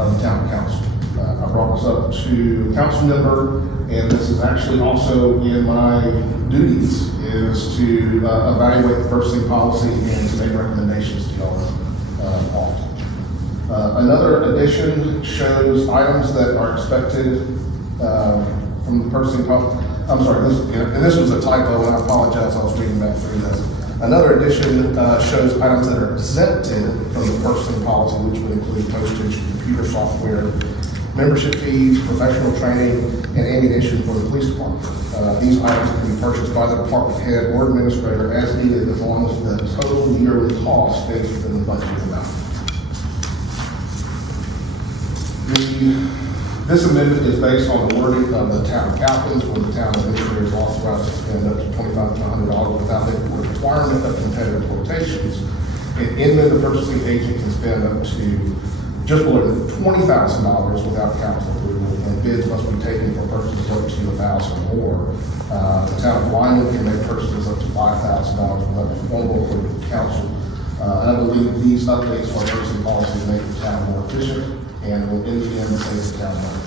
of the town council. I brought this up to council member, and this is actually also in my duties, is to evaluate the purchasing policy and to make recommendations to y'all often. Another addition shows items that are expected from the purchasing policy. I'm sorry, this was a typo, and I apologize, I was reading back through this. Another addition shows items that are exempted from the purchasing policy, which would include postage, computer software, membership fees, professional training, and ammunition for the police department. These items can be purchased by the department head or administrator as needed, as long as the total yearly cost stays within the budget amount. This amendment is based on the wording of the town accountants, where the town administrator is authorized to spend up to $2,500 without the requirement of competitive quotations. And in the purchasing agent can spend up to just below $20,000 without council approval, and bids must be taken for purchases up to $1,000 or more. The town of Lyman can make purchases up to $5,000 without the formal approval of council. And I believe these updates to our purchasing policy make the town more efficient and will in the end save the town money.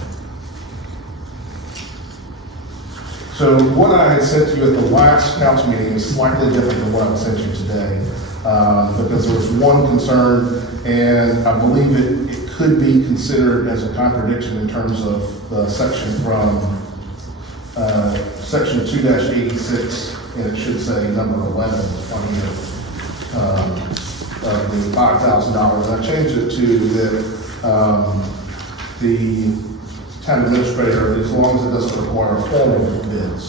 So what I had sent you at the last council meeting is slightly different than what I sent you today, because there was one concern, and I believe it could be considered as a contradiction in terms of the section from section 2-86, and it should say number 11 on here, of the $5,000. I changed it to that the town administrator, as long as it doesn't require formal bids.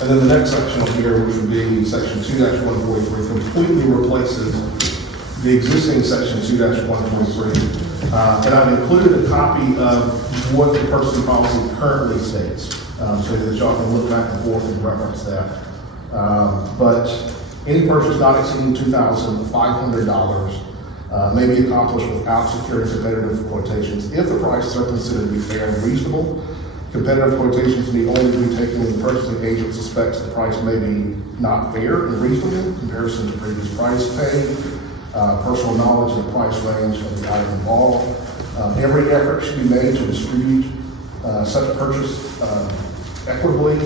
And then the next section here, which would be section 2-143, completely replaces the existing section 2-143. And I've included a copy of what the purchasing policy currently states, so that y'all can look back and forth and reference that. But any purchase not exceeding $2,500 may be accomplished without securing competitive quotations if the prices are considered to be fair and reasonable. Competitive quotations may only be taken when the purchasing agent suspects the price may be not fair and reasonable in comparison to previous price paid, personal knowledge of the price range of the item involved. Every effort should be made to distribute such purchase equitably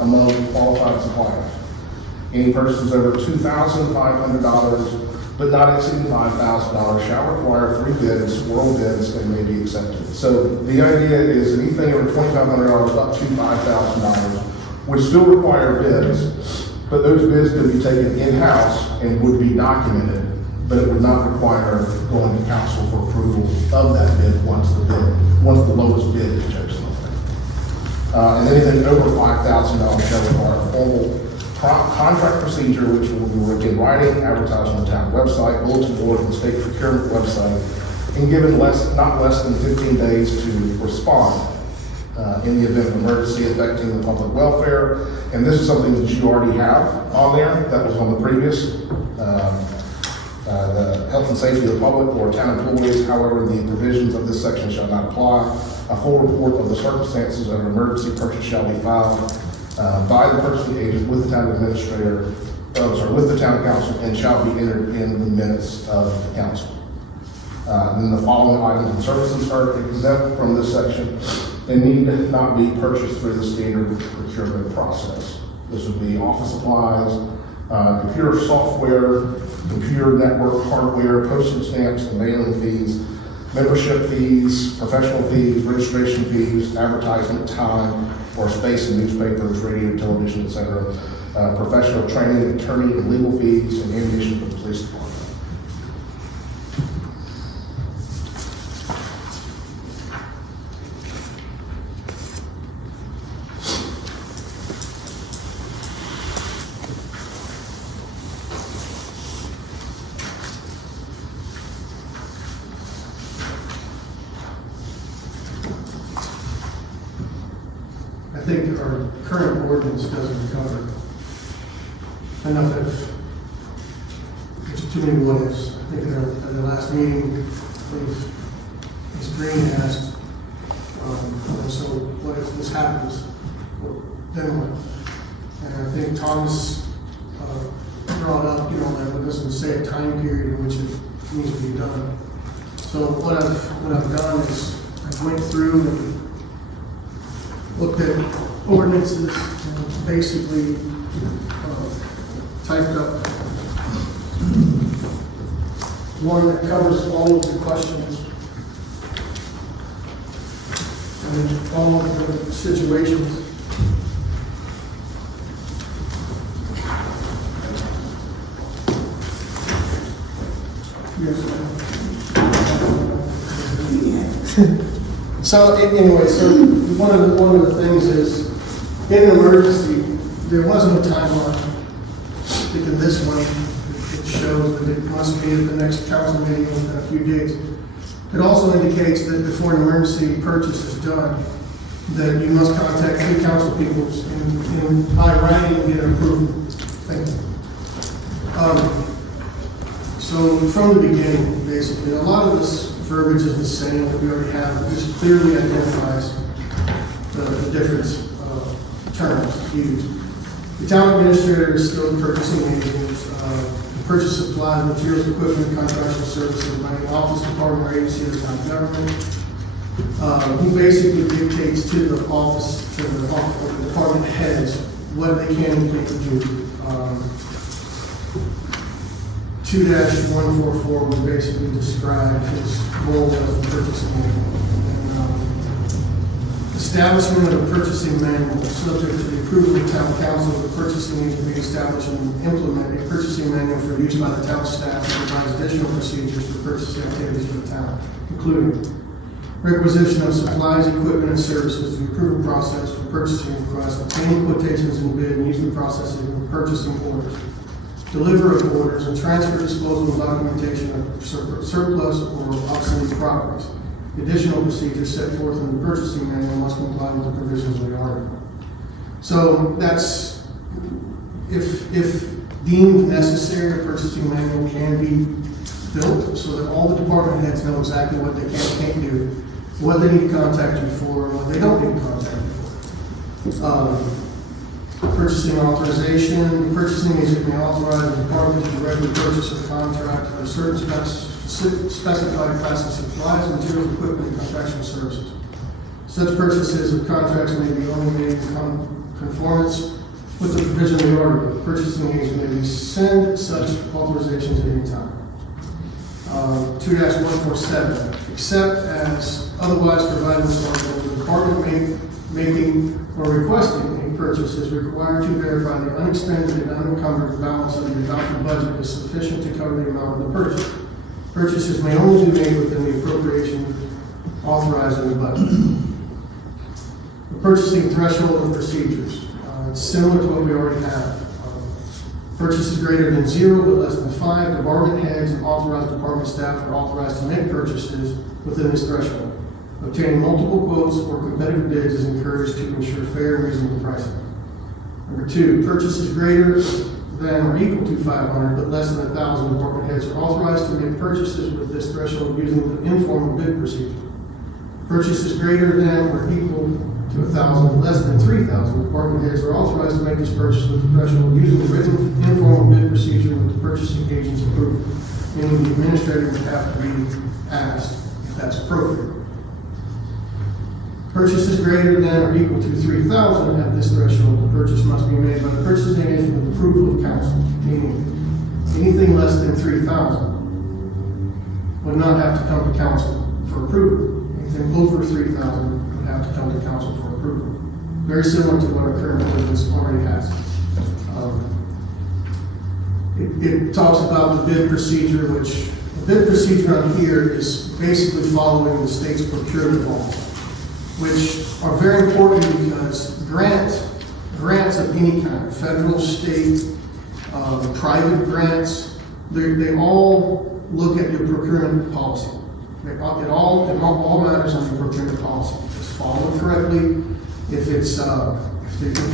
among qualified suppliers. Any purchases over $2,500 but not exceeding $5,000 shall require 3 bids, world bids, and may be accepted. So the idea is anything over $2,500 up to $5,000 would still require bids, but those bids could be taken in-house and would be documented, but it would not require going to council for approval of that bid once the lowest bid is chosen. And anything over $5,000 shall require formal contract procedure, which will be written in writing, advertised on the town website, bulletin board, and state procurement website, and given not less than 15 days to respond in the event of emergency affecting the public welfare. And this is something that you already have on there, that was on the previous, the health and safety of the public or town employees. However, the provisions of this section shall not apply. A full report of the circumstances of an emergency purchase shall be filed by the purchasing agent with the town administrator, with the town council, and shall be entered in the minutes of the council. And then the following items and services are exempt from this section and need not be purchased through the standard procurement process. This would be office supplies, computer software, computer network hardware, postage stamps and mailing fees, membership fees, professional fees, registration fees, advertisement time, or space in newspapers, radio, television, etc., professional training, attorney and legal fees, and ammunition for the police department. I think our current ordinance doesn't cover enough of, there's too many what ifs. I think at the last meeting, Ms. Green asked, so what if this happens? Well, then what? And I think Thomas brought up, that it doesn't say a time period in which it needs to be done. So what I've done is I went through and looked at ordinances and basically typed up one that covers all of the questions and all of the situations. So anyway, so one of the things is, in an emergency, there wasn't a timeline. Thinking this one, it shows that it must be at the next council meeting in a few days. It also indicates that before an emergency purchase is done, that you must contact 3 council people and by writing and get approval. Thank you. So from the beginning, basically, a lot of this verbiage is the same that we already have. It just clearly identifies the different terms used. The town administrator is still the purchasing agent. Purchase supplies, materials, equipment, contractual services by the office, department, or agency of the town government. He basically dictates to the office, to the department heads, what they can and can't do. 2-144 would basically describe his role as the purchasing agent. Establishment of a purchasing manual, subject to the approval of the town council, the purchasing agent may establish and implement a purchasing manual for use by the town staff to provide additional procedures for purchasing activities for the town, including requisition of supplies, equipment, and services, the approval process for purchasing requests, obtaining quotations and bid, and using the processing of purchasing orders, deliver of orders, and transfer, disposal, and documentation of surplus or obsolete properties. The additional procedures set forth in the purchasing manual must comply with the provisions of the article. So that's, if deemed necessary, a purchasing manual can be built so that all the department heads know exactly what they can and can't do, what they need to contact you for, and what they don't need to contact you for. Purchasing authorization, the purchasing agent may authorize the department to directly purchase a contract for a certain specified class of supplies, materials, equipment, and contractual services. Such purchases of contracts may be only made in conformance with the provision of the article. The purchasing agent may rescind such authorizations at any time. 2-147, except as otherwise provided in this article, the department making or requesting a purchase is required to verify the unexpended and unencumbered balance of the adopted budget is sufficient to cover the amount of the purchase. Purchases may only be made within the appropriation authorized in the budget. The purchasing threshold and procedures. It's similar to what we already have. Purchases greater than 0 but less than 5, department heads and authorized department staff are authorized to make purchases within this threshold. Obtaining multiple quotes or competitive bids is encouraged to ensure fair and reasonable pricing. Number 2, purchases greater than or equal to 500 but less than 1,000, department heads are authorized to make purchases with this threshold using the informal bid procedure. Purchases greater than or equal to 1,000 but less than 3,000, department heads are authorized to make this purchase with the threshold using the written informal bid procedure with the purchasing agent's approval, meaning the administrator would have to be asked if that's appropriate. Purchases greater than or equal to 3,000 at this threshold, the purchase must be made by the purchasing agent with approval of council, meaning anything less than 3,000 would not have to come to council for approval. Anything over 3,000 would have to come to council for approval. Very similar to what our current ordinance already has. It talks about the bid procedure, which the bid procedure on here is basically following the state's procurement laws, which are very important because grants of any kind, federal, state, private grants, they all look at your procurement policy. It all matters on your procurement policy. If it's followed correctly, if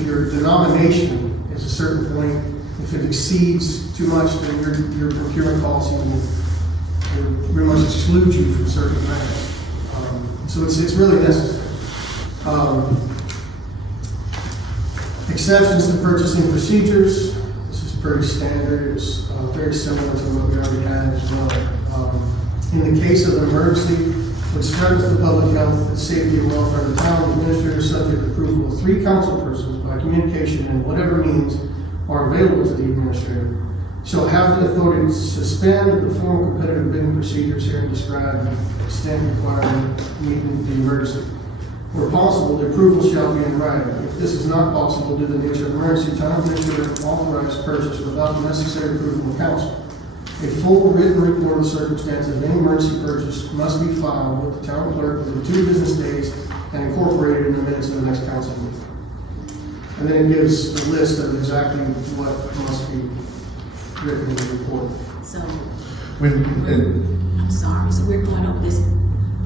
your denomination is a certain point, if it exceeds too much, then your procurement policy will pretty much exclude you from certain grants. So it's really necessary. Exceptions to purchasing procedures. This is pretty standard. It's very similar to what we already had as well. In the case of an emergency, which threatens the public health and safety and welfare of the town, the administrator, subject to approval of 3 council persons by communication and whatever means are available to the administrator, shall have the authority to suspend the formal competitive bidding procedures here described and extent required to meet the emergency. Where possible, the approval shall be in writing. If this is not possible due to the nature of emergency, town administrator authorized purchase without the necessary approval of council. A full written report of circumstances of any emergency purchase must be filed with the town clerk within 2 business days and incorporated in the minutes of the next council meeting. And then it gives a list of exactly what must be written in the report. So, I'm sorry, so we're going over this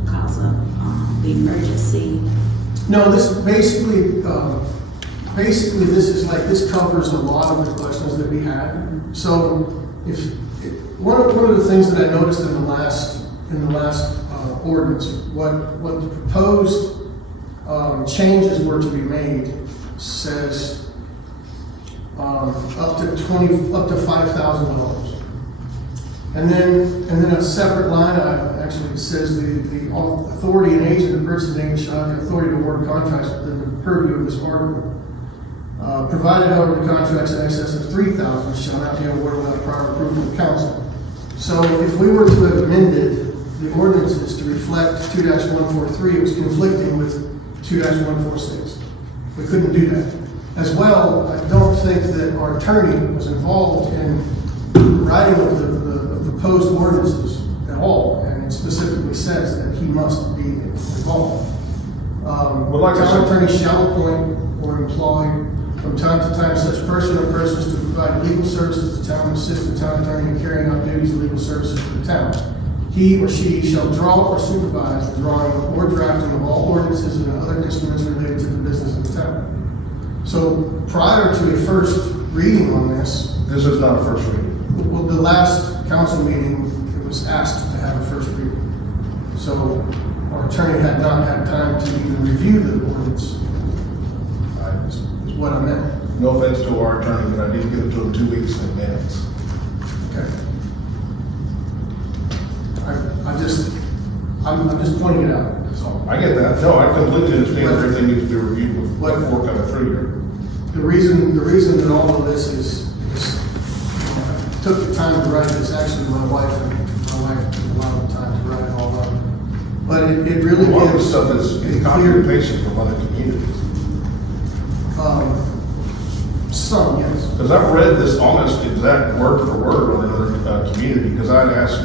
because of the emergency. No, this basically this covers a lot of the questions that we had. So one of the things that I noticed in the last ordinance, what the proposed changes were to be made says up to $5,000. And then a separate line item actually says the authority and agent of purchasing agent shall have the authority to award contracts within the purview of this article. Provided, however, the contracts in excess of $3,000 shall not be awarded without prior approval of council. So if we were to have amended the ordinances to reflect 2-143, it was conflicting with 2-146. We couldn't do that. As well, I don't think that our attorney was involved in writing of the proposed ordinances at all, and it specifically says that he must be involved. Town attorney shall appoint or employ from time to time such person or persons to provide legal services to town and assist the town attorney in carrying out duties of legal services for the town. He or she shall draw or supervise the drawing or drafting of all ordinances and other instruments related to the business of the town. So prior to a first reading on this. This is not a first reading. Well, the last council meeting, it was asked to have a first reading. So our attorney had not had time to even review the ordinance. Is what I meant. No offense to our attorney, but I need to give it to him 2 weeks in advance. Okay. I'm just pointing it out, that's all. I get that. No, I completely understand everything needs to be reviewed before coming through here. The reason that all of this is I took the time to write this, actually my wife took a lot of time to write it all up. But it really A lot of gives this stuff is a copy clear- and pasted from other communities. Some, yes. Because I've read this almost exact word for word on another community, because I'd asked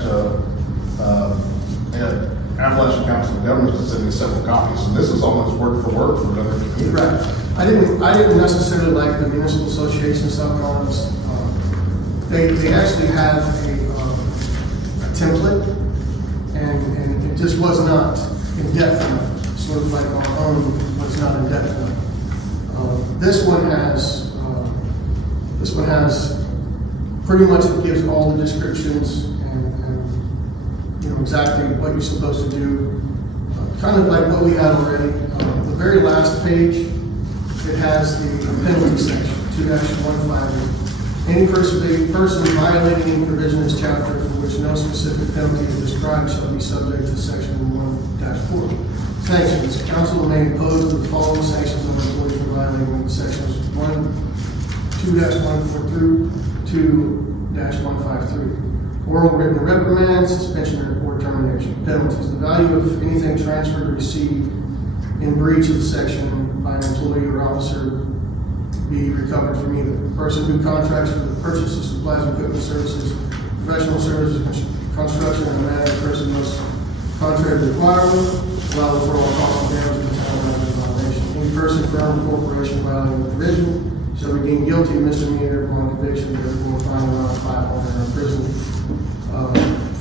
Appalachian Council of Governments to send me several copies, and this is almost word for word from another community. Right. I didn't necessarily like the municipal association stuff on this. They actually have a template, and it just was not in depth enough, sort of like our own was not in depth enough. This one has pretty much, it gives all the descriptions and you know, exactly what you're supposed to do. Kind of like what we had already. The very last page, it has the penalty section, 2-158. Any person violating any provision of this chapter for which no specific penalty is described shall be subject to section 1-4. Sanctions. Council may impose the following sanctions on employees for violating sections 2-14 through 2-153. Oral written reprimand, suspension, or termination. Penalties. The value of anything transferred or received in breach of the section by an employee or officer be recovered from either the person who contracts for the purchase of supplies, equipment, services, professional services, construction, and manner the person must, contrary to requirement, allow for all costs and damage of the town of violation. Any person, firm, or corporation violating the provision shall be deemed guilty of misdemeanor upon conviction, therefore fined around 500 in prison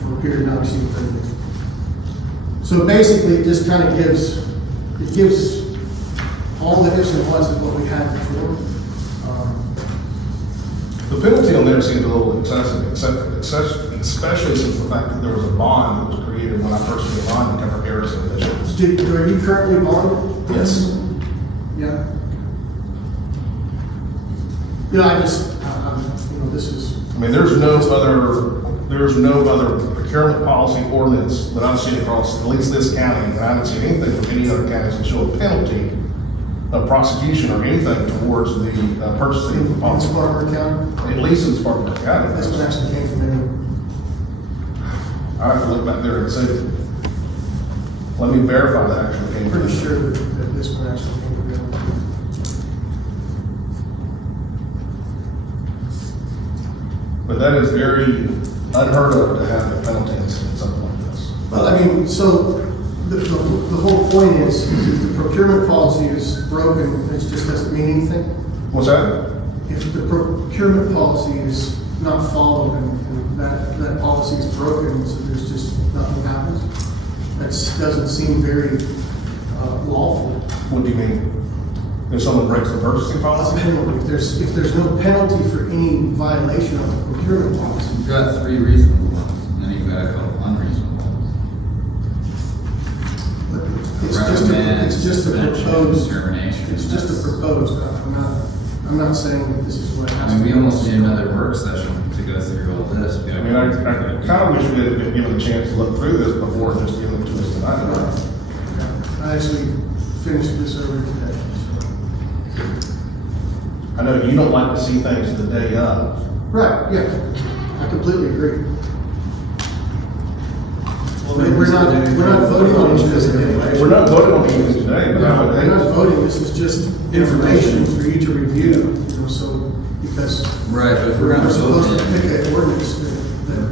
for a period not exceeding 30 days. So basically, it just kind of gives all the ifs and buts of what we had before. The penalty on there seems a little excessive, especially since the fact that there was a bond that was created when I first did a bond to cover errors and omissions. Are you currently bonded? Yes. Yeah. Yeah, I just, you know, this is. I mean, there's no other procurement policy ordinance that I've seen across at least this county, and I haven't seen anything from any other counties that show a penalty of prosecution or anything towards the purchasing of the policy. In Spartanburg County? At least in Spartanburg County. This one actually came from India. I have to look back there and see. Let me verify that actually came I'm from. pretty sure that this one actually came from India. But that is very unheard of to have a penalty in something like this. Well, I mean, so the whole point is if the procurement policy is broken, it just doesn't mean anything. What's that? If the procurement policy is not followed and that policy is broken, so there's just nothing happens, that doesn't seem very lawful. What do you mean? If someone breaks the purchasing policy? If there's no penalty for any violation of the procurement policy. You've got 3 reasonable ones, and then you've got a couple unreasonable ones. It's just a proposed, it's just a proposed, I'm not saying that this is what I has mean, to we be. almost need another work session to go through all this. I mean, I kind of wish we had been given a chance to look through this before just giving it to us tonight. I actually finished this earlier today. I know you don't like to see things the day of. Right, yeah, I completely agree. We're not voting on this today. We're not voting on anything today, but No, we're not voting, this is just information for you to review, you know, so, because Right, but if we're we're gonna supposed to vote, pick an ordinance that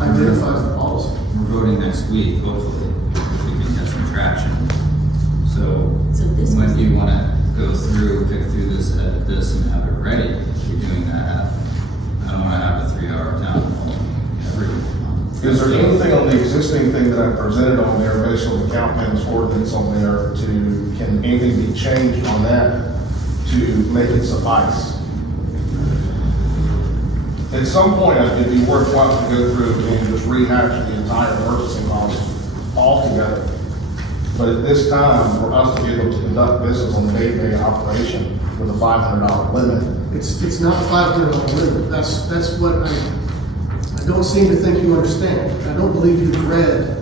identifies the policy. we're voting next week, hopefully, if we can get some traction. So, So this when was- do you wanna go through, pick through this, edit this, and have it ready? We're doing that. I don't wanna have a 3-hour town hall every month. Is there anything on the existing thing that I presented on there based on the Calpin's ordinance on there can anything be changed on that to make it suffice? At some point, it'd be worthwhile to go through and just rehash the entire purchasing policy altogether. But at this time, for us to be able to conduct business on the day-to-day operation with a $500 limit, It's not $500 limit, that's what I don't seem to think you understand. I don't believe you've read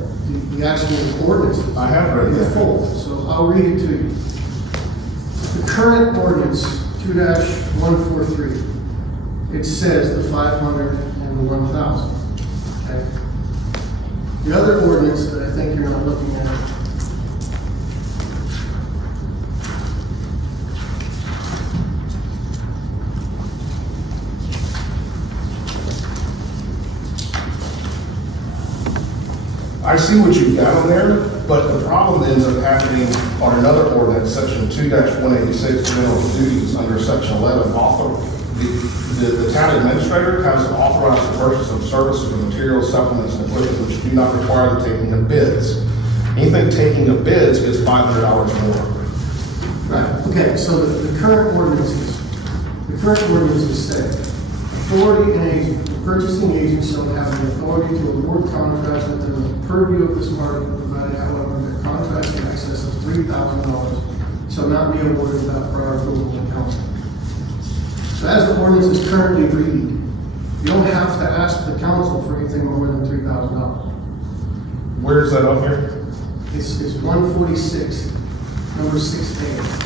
the actual ordinance. I have read In that. full, so I'll read it to you. The current ordinance, 2-143, it says the 500 and the 1,000, okay? The other ordinance that I think you're not looking at, I see what you've got on there, but the problem ends up happening on another ordinance, section 2-186, general duties, under section 11, The town administrator has to authorize the purchase of services or materials, supplements, and equipment which do not require the taking of bids. Anything taking of bids is $500 or more. Right, okay, so the current ordinances say, authority and agent, the purchasing agent shall have the authority to award contracts within the purview of this market, provided however that contracts in excess of $3,000 shall not be awarded without prior approval of council. So as the ordinance is currently reading, you don't have to ask the council for anything more than $3,000. Where is that on here? It's 146, number 6A.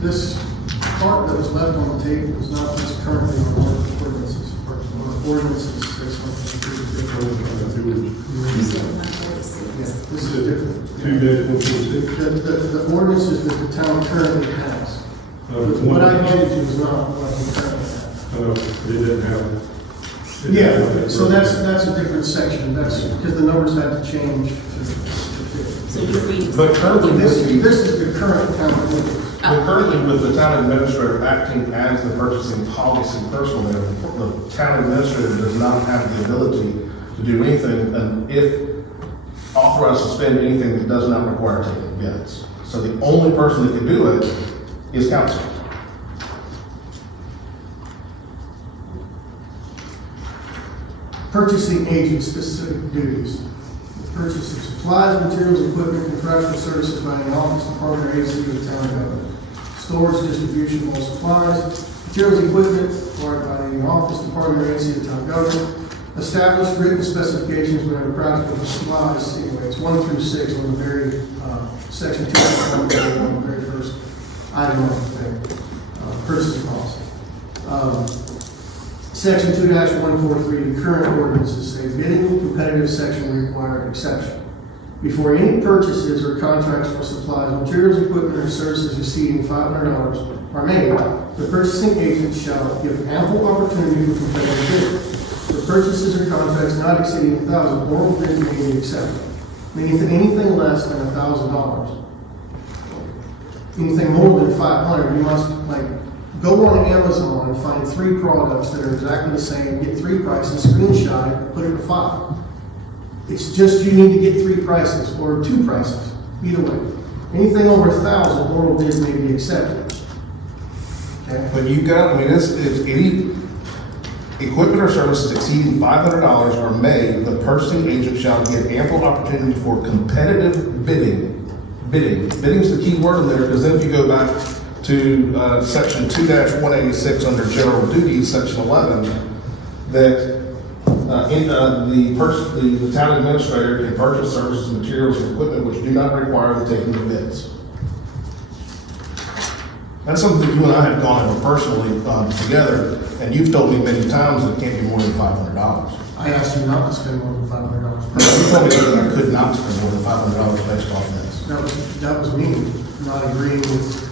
This part that was left on the table is not what's currently on our ordinances. Our ordinances says something completely different. Yeah, this is different. The ordinances that the town currently has. What I handed you is not what we currently have. They didn't have. Yeah, so that's a different section. That's because the numbers had to change to fit. So you're reading. But currently, This is the current town ordinance. But currently, with the town administrator acting as the purchasing policy person, the town administrator does not have the ability to do anything, and if authorized to spend anything that does not require taking bids. So the only person that can do it is council. Purchasing agent specific duties. Purchase of supplies, materials, equipment, contractual services by an office, department, or agency of the town government. Storage, distribution of all supplies, materials, equipment, acquired by any office, department, or agency of the town government. Establish written specifications whenever practical for supplies. Anyway, it's 1 through 6 on the very, section 2, on the very first item of the thing. Purchasing policy. Section 2-143, the current ordinances say bidding competitive section required exception. Before any purchases or contracts for supplies, materials, equipment, or services exceeding $500 are made, the purchasing agent shall give ample opportunity for competitive bidding. For purchases or contracts not exceeding $1,000, oral bids may be accepted. Meaning that anything less than $1,000, anything more than $500, you must go on Amazon and find 3 products that are exactly the same, get 3 prices, screenshot it, put it in a file. It's just you need to get 3 prices or 2 prices, either way. Anything over 1,000, oral bids may be accepted. Okay? But it's any equipment or services exceeding $500 are made, the purchasing agent shall give ample opportunity for competitive bidding. Bidding is the key word in there, because then if you go back to section 2-186 under general duties, section 11, that the town administrator can purchase services, materials, and equipment which do not require the taking of bids. That's something that you and I have gone over personally together, and you've told me many times that it can't be more than $500. I asked you not to spend more than $500. You told me that I could not spend more than $500 based off this. That was me not agreeing with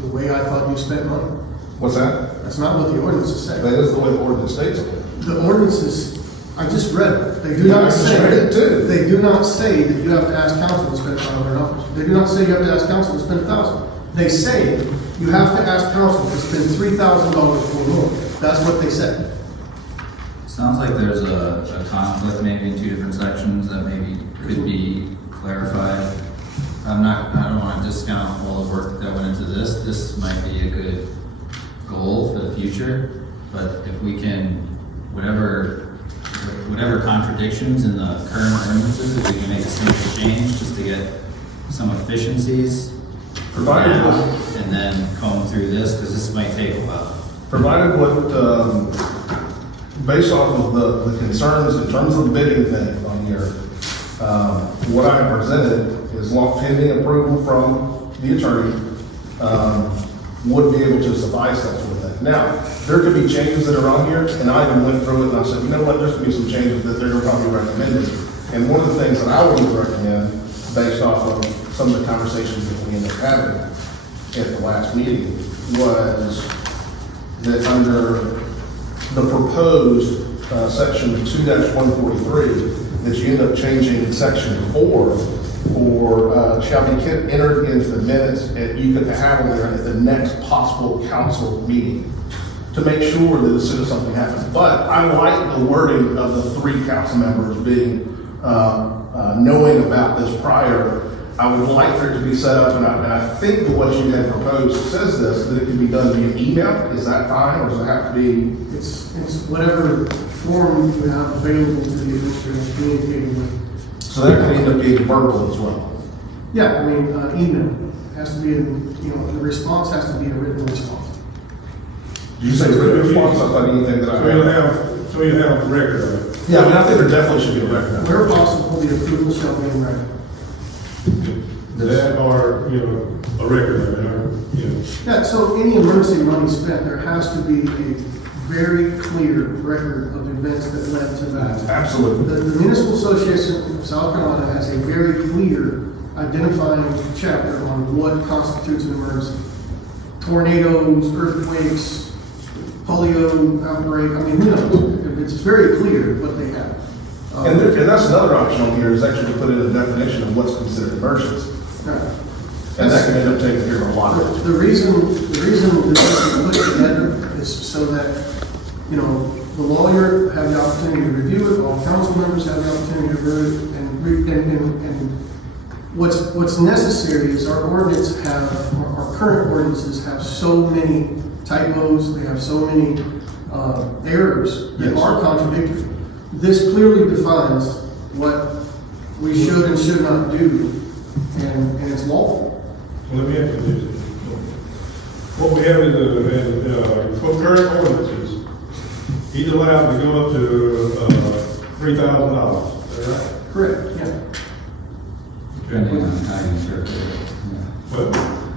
the way I thought you spent money. What's that? That's not what the ordinances say. That is the way the ordinance states it. The ordinances, I just read it. They do Yeah, I not just say. read it too. They do not say that you have to ask council to spend $500. They do not say you have to ask council to spend $1,000. They say you have to ask council to spend $3,000 or more. That's what they said. Sounds like there's a conflict maybe in 2 different sections that maybe could be clarified. I don't want to discount all the work that went into this. This might be a good goal for the future, but if we can, whatever contradictions in the current ordinances, if we can make a simple change just to get some efficiencies Provided now, what- and then comb through this, because this might take a while. Provided based off of the concerns in terms of the bidding thing on here, what I have presented is pending approval from the attorney, would be able to suffice us with that. Now, there could be changes that are on here, and I even went through it and I said, you know what, there's gonna be some changes that they're probably recommended. And one of the things that I would recommend, based off of some of the conversations that we end up having, at the last meeting was that under the proposed section 2-143, that you end up changing section 4 for shall be entered into the minutes, and you could have on there at the next possible council meeting to make sure that as soon as something happens. But I like the wording of the 3 council members being, knowing about this prior. I would like for it to be set up, and I think that what you had proposed says this, that it can be done via email. Is that fine, or does it have to be? It's whatever form you have available to the administrator communicating with. So that can end up being verbal as well. Yeah, I mean, email has to be, the response has to be a written response. Did you say written response? I thought anything that I So you have the record of it. Yeah, I mean, I think there definitely should be a record of it. Where possible, the approval shall be in writing. That or, a record of it, or, Yeah, so any emergency money spent, there has to be a very clear record of events that led to that. Absolutely. The Municipal Association of South Carolina has a very clear identifying chapter on what constitutes an emergency. Tornadoes, earthquakes, polio outbreak, I mean, who knows? It's very clear what they have. And that's another option on here, is actually to put in a definition of what's considered emergency. Right. And that can end up taking care of a lot of it. The reason that this is put together is so that, the lawyer have the opportunity to review it, all council members have the opportunity to review it, and what's necessary is our ordinance our current ordinances have so many typos, they have so many errors that are contradictory. This clearly defines what we should and should not do, and it's lawful. well, let me ask you this. What we have is for current ordinances, he's allowed to go up to $3,000, is that right? Correct, yeah. Depending on how you interpret it. But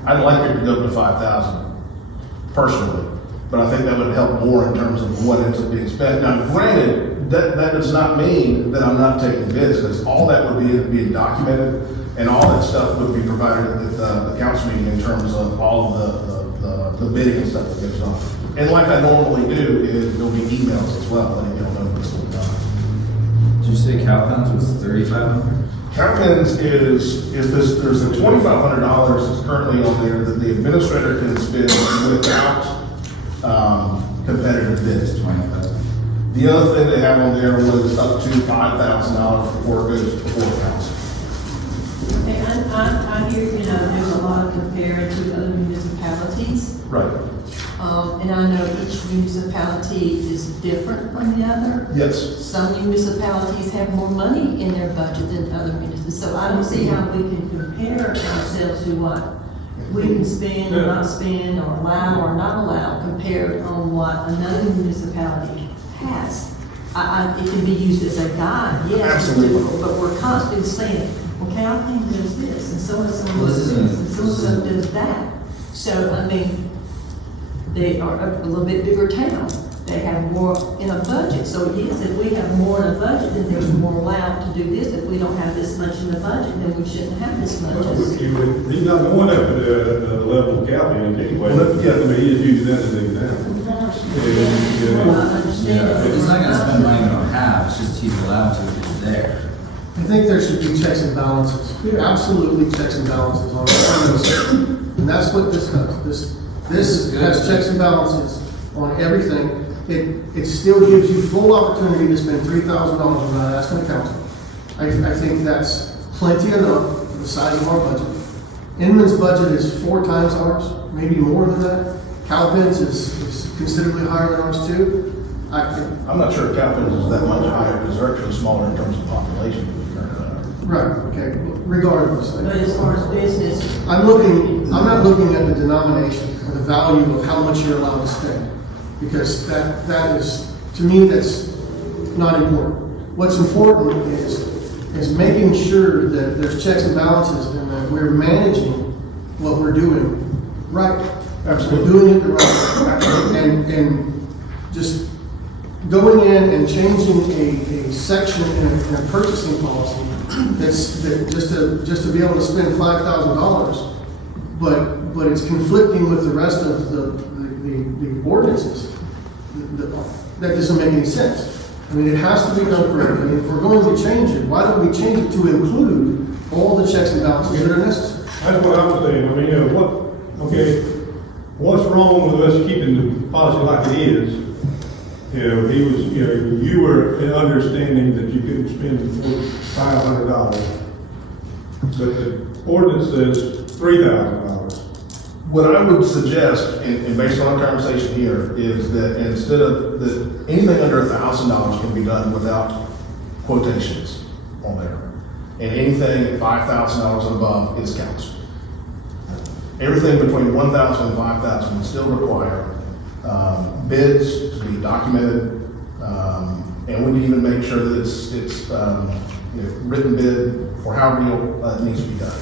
I'd like it to go up to 5,000 personally, but I think that would help more in terms of what ends up being spent. Now, granted, that does not mean that I'm not taking bids, because all that would be being documented, and all that stuff would be provided at the council meeting in terms of all of the bidding and stuff that goes on. And like I normally do, there'll be emails as well, letting you know what's going on. Did you say Calpins was 3,500? Calpins there's a $2,500 that's currently on there that the administrator can spend without competitive bids. 20,000. The other thing they have on there was up to $5,000 before it goes before council. Okay, I hear, there's a lot of comparing to other municipalities. Right. And I know each municipality is different from the other. Yes. Some municipalities have more money in their budget than other municipalities. So I don't see how we can compare ourselves to what we can spend or not spend, or allow or not allow, compared on what another municipality has. It can be used as a guide, yes. Absolutely. But we're constantly saying, well, Calhoun does this, and so and so Well, does this this, isn't- and so and so does that. So, I mean, they are a little bit bigger town. They have more in a budget. So yes, if we have more in a budget, then there's more allowed to do this. If we don't have this much in the budget, then we shouldn't have this much. he's not going up to the level of Calhoun anyway. Well, yeah. I mean, he's using that as an example. Well, I understand. He's not gonna spend money we don't have, it's just he's allowed to if it's there. I think there should be checks and balances, absolutely checks and balances on everything. And that's what this does. This has checks and balances on everything. It still gives you full opportunity to spend $3,000 without asking the council. I think that's plenty enough for the size of our budget. Inman's budget is 4 times ours, maybe more than that. Calvin's is considerably higher than ours too. I'm not sure Calpins is that much higher, because they're actually smaller in terms of population than we currently are. Right, okay, regardless. But as far as business, I'm not looking at the denomination or the value of how much you're allowed to spend, because that is, to me, that's not important. What's important is making sure that there's checks and balances and that we're managing what we're doing right. Absolutely. We're doing it the right way. And just going in and changing a section in a purchasing policy just to be able to spend $5,000 but it's conflicting with the rest of the ordinances. That doesn't make any sense. I mean, it has to be done correctly. If we're going to change it, why don't we change it to include all the checks and balances that are necessary? That's what I was saying. I mean, what's wrong with us keeping the policy like it is? You were in understanding that you couldn't spend $500, but the ordinance says $3,000. What I would suggest, and based on our conversation here, is that instead of anything under $1,000 can be done without quotations on there. And anything at $5,000 and above is counts. Everything between $1,000 and $5,000 would still require bids to be documented, and we need even make sure that it's written bid for how real it needs to be done.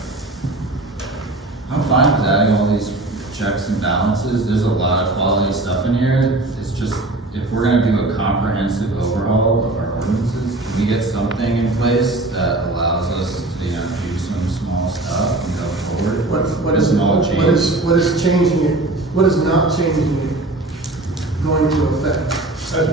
I'm fine with adding all these checks and balances. There's a lot of quality stuff in here. It's just, if we're gonna do a comprehensive overhaul of our ordinances, can we get something in place that allows us to, do some small stuff and go forward? What is changing it? What is not changing it going to affect?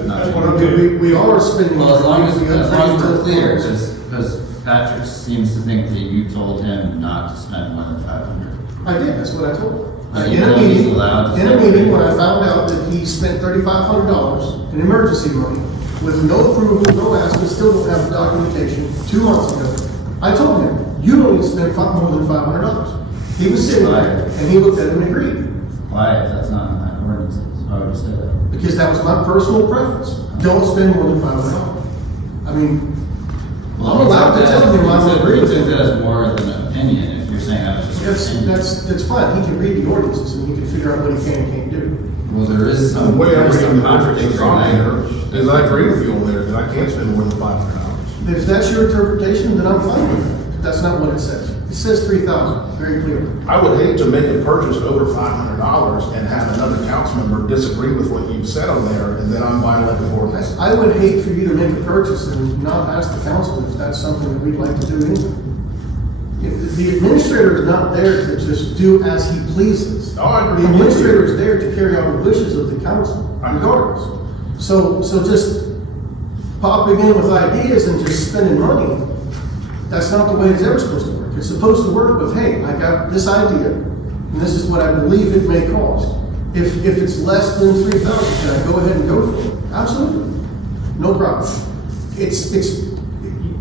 That's what I'm doing. We are spending. Well, as long as we're clear, because because Patrick seems to think that you told him not to spend more than 500. I did, that's what I told him. You know he's allowed to In a spend meeting, when I found out that he spent $3,500 in emergency money with no approval, no ask, and still don't have the documentation 2 months ago, I told him, you don't need to spend more than $500. He was sitting there, and he looked at it and agreed. Why? That's not in that ordinance. Why would you say that? Because that was my personal preference. Don't spend more than $500. I mean, I'm allowed to tell him I'm agreeing. I think that's more than an opinion, if you're saying that was just an opinion. That's fine. He can read the ordinances and he can figure out what he can and can't do. Well, there is The some, way I there's read some the ordinance contradictory on there language. is I agree with you on there, that I can't spend more than $500. If that's your interpretation, then I'm fine with that. But that's not what it says. It says 3,000, very clear. I would hate to make a purchase over $500 and have another council member disagree with what you've said on there, and then I'm violating the ordinance. I would hate for you to make a purchase and not ask the council if that's something that we'd like to do anyway. The administrator is not there to just do as he pleases. Oh, I agree. The administrator is there to carry out the wishes of the council, regardless. So just popping in with ideas and just spending money, that's not the way it's ever supposed to work. It's supposed to work with, hey, I got this idea, and this is what I believe it may cost. If it's less than 3,000, can I go ahead and go for it? Absolutely, no problem. It's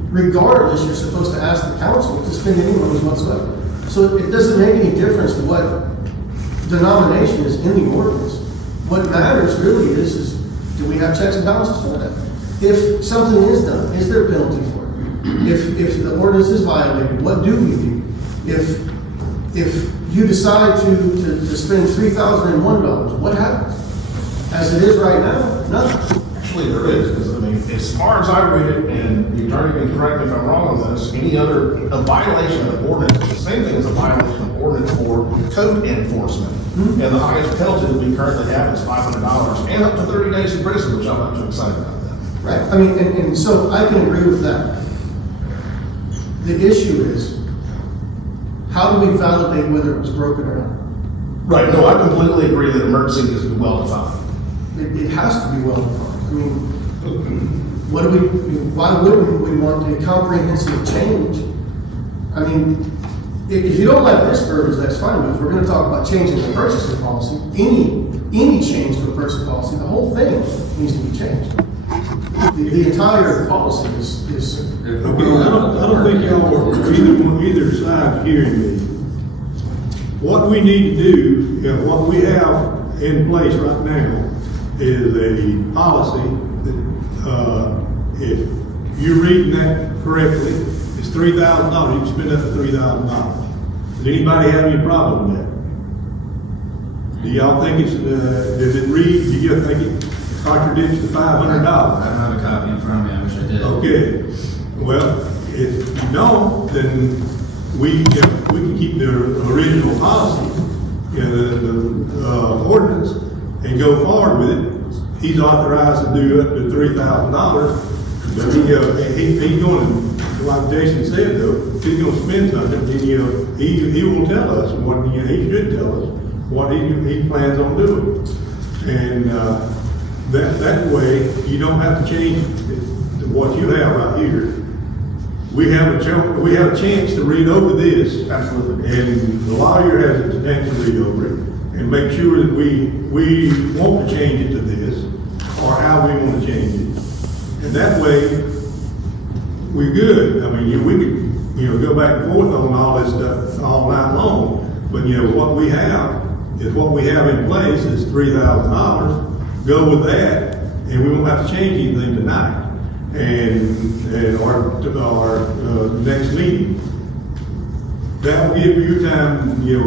regardless, you're supposed to ask the council to spend any money whatsoever. So it doesn't make any difference what denomination is in the ordinance. What matters really is do we have checks and balances for that? If something is done, is there a penalty for it? If the ordinance is violated, what do we do? If you decide to spend $3,001, what happens? As it is right now, nothing. Actually, there is, because I mean, as far as I read it, and the attorney can correct me if I'm wrong on this, a violation of the ordinance is the same thing as a violation of ordinance for code enforcement. And the highest penalty that we currently have is $500 and up to 30 days in prison, which I'm not too excited about that. Right, I mean, and so I can agree with that. The issue is, how do we validate whether it was broken or not? Right, no, I completely agree that emergency is well defined. It has to be well defined. I mean, why wouldn't we want a comprehensive change? I mean, if you don't like this verbiage, that's fine, but if we're gonna talk about changing the purchasing policy, any change to a purchasing policy, the whole thing needs to be changed. The entire policy is. Okay, I don't think y'all are either side hearing me. What we need to do, what we have in place right now is a policy that, if you're reading that correctly, it's $3,000, you can spend up to $3,000. Does anybody have any problem with that? Do y'all think it's, does it read, do you think it contradicts the $500? I don't have a copy in front of me, I wish I did. Okay, well, if you don't, then we can keep the original policy, the ordinance, and go forward with it. He's authorized to do up to $3,000, but he's going to like Jason said though, if he's gonna spend something, then, you know, he will tell us what, you know, he should tell us what he plans on doing. And, that way, you don't have to change what you have right here. We have a chance to read over this. Absolutely. And the lawyer has a chance to read over it and make sure that we want to change it to this, or how we want to change it. And that way, we're good. I mean, we could, you know, go back and forth on all this stuff all night long, but you know, what we have in place is $3,000. Go with that, and we won't have to change anything tonight. And our next meeting. That'll give you time, you know,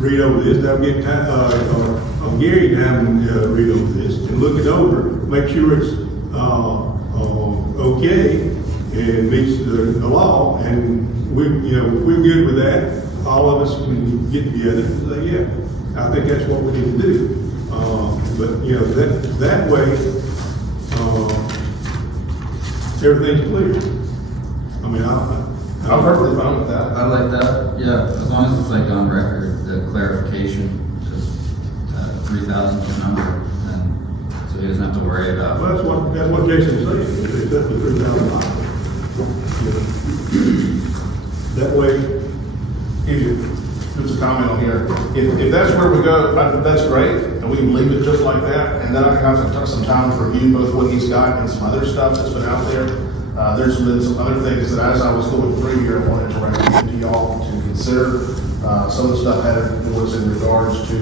read over this. That'll give time, Gary time to read over this and look it over, make sure it's okay and meets the law. And we, you know, if we're good with that, all of us can get together and say, yeah, I think that's what we need to do. But you know, that way, everything's clear. I mean, I'm perfectly fine with that. I like that, yeah, as long as it's like on record, the clarification, just that 3,000 number, and so he doesn't have to worry about. well, that's what Jason's saying, is that's the $3,000. That way, Just a comment on here. If that's where we go, that's great, and we can leave it just like that, and then I can have some time to review both what he's got and some other stuff that's been out there. There's been some other things that as I was going through here, I wanted to recommend to y'all to consider. Some of the stuff was in regards to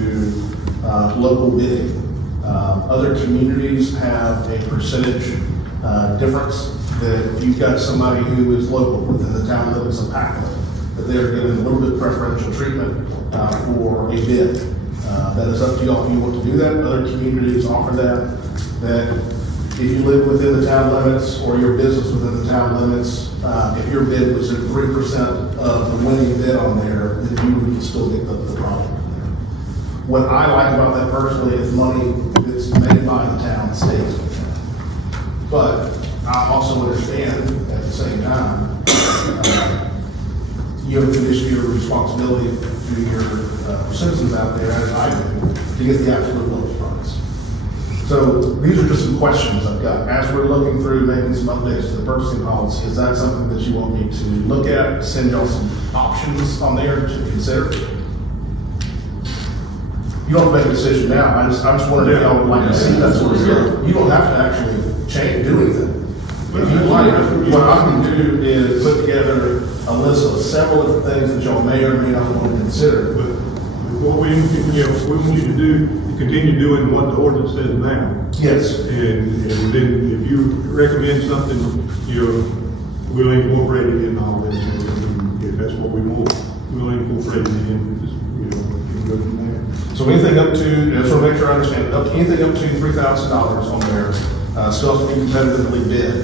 local bidding. Other communities have a percentage difference that if you've got somebody who is local within the town limits of Pacolet, that they are given a little bit preferential treatment for a bid. That is up to y'all if you want to do that. Other communities offer that if you live within the town limits or your business within the town limits, if your bid was at 3% of the winning bid on there, then you would still get the product. What I like about that personally is money that's made by the town stays with the town. But I also understand at the same time, you have a fiduciary responsibility to your citizens out there, as I do, to get the absolute lowest price. So these are just some questions I've got. As we're looking through making some updates to the purchasing policy, is that something that you want me to look at, send y'all some options on there to consider? You don't have to make a decision now. I just wondered if y'all would like to see that sort of stuff. You don't have to actually do anything. If you like, what I can do is put together a list of several different things that y'all may or may not want to consider. but what we want you to do, continue doing what the ordinance says now. Yes. And then if you recommend something, you know, we'll incorporate it in all this. And if that's what we want, we'll incorporate it in, just, you know, and go from there. So anything up to, just want to make sure I understand, anything up to $3,000 on there, still has to be competitively bid,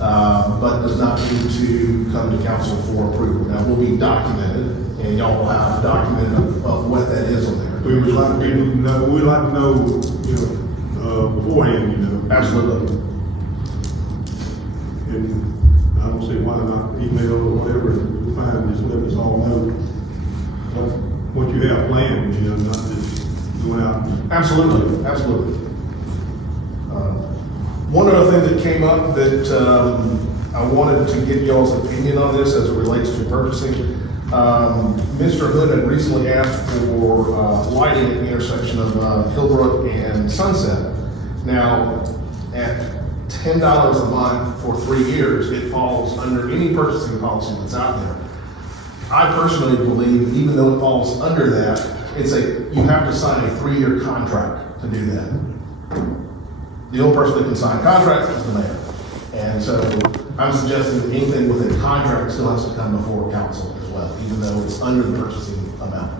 but does not need to come to council for approval. Now, will be documented, and y'all will have a document of what that is on there. We would like to know, you know, beforehand, you know. Absolutely. And I don't see why not email or whatever, and fine, just let us all know what you have planned, you know, not just going out. Absolutely, absolutely. One other thing that came up that I wanted to get y'all's opinion on this as it relates to purchasing. Mr. Hood had recently asked for lighting at the intersection of Hillbrook and Sunset. Now, at $10 a month for 3 years, it falls under any purchasing policy that's out there. I personally believe, even though it falls under that, you have to sign a 3-year contract to do that. The only person that can sign contracts is the mayor. And so I'm suggesting that anything with a contract still has to come before council as well, even though it's under the purchasing amount.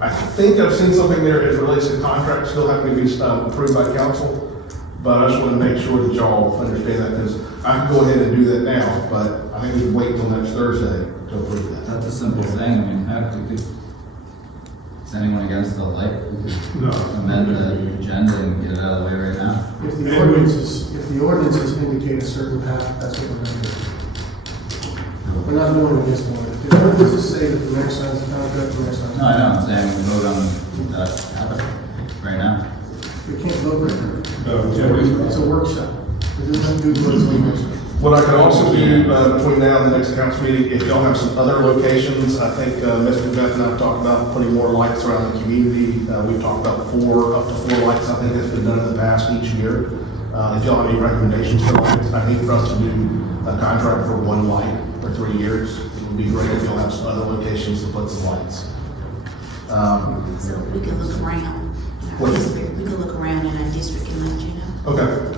I think I've seen something there as relates to contracts still having to be approved by council, but I just want to make sure that y'all understand that, because I can go ahead and do that now, but I think we can wait till next Thursday to approve that. That's a simple thing, I mean, heck, we could Is anyone against the light? We could No. amend the agenda and get it out of the way right now. If the ordinances indicate a certain path, that's what we're gonna do. We're not going against one. If the ordinances say that the next sign's the contract, the next sign's. No, I know, I'm saying we can vote on that happen right now. We can't vote right now. Yeah. It's a workshop. We don't have to do votes on the workshop. What I could also do between now and the next council meeting, if y'all have some other locations, I think Mr. Beth and I have talked about putting more lights around the community. We've talked about up to four lights, I think has been done in the past each year. If y'all have any recommendations for lights, I think for us to do a contract for one light for 3 years, it would be great if y'all have some other locations to put some lights. So we could look around. What? We could look around in our district and let you know. Okay.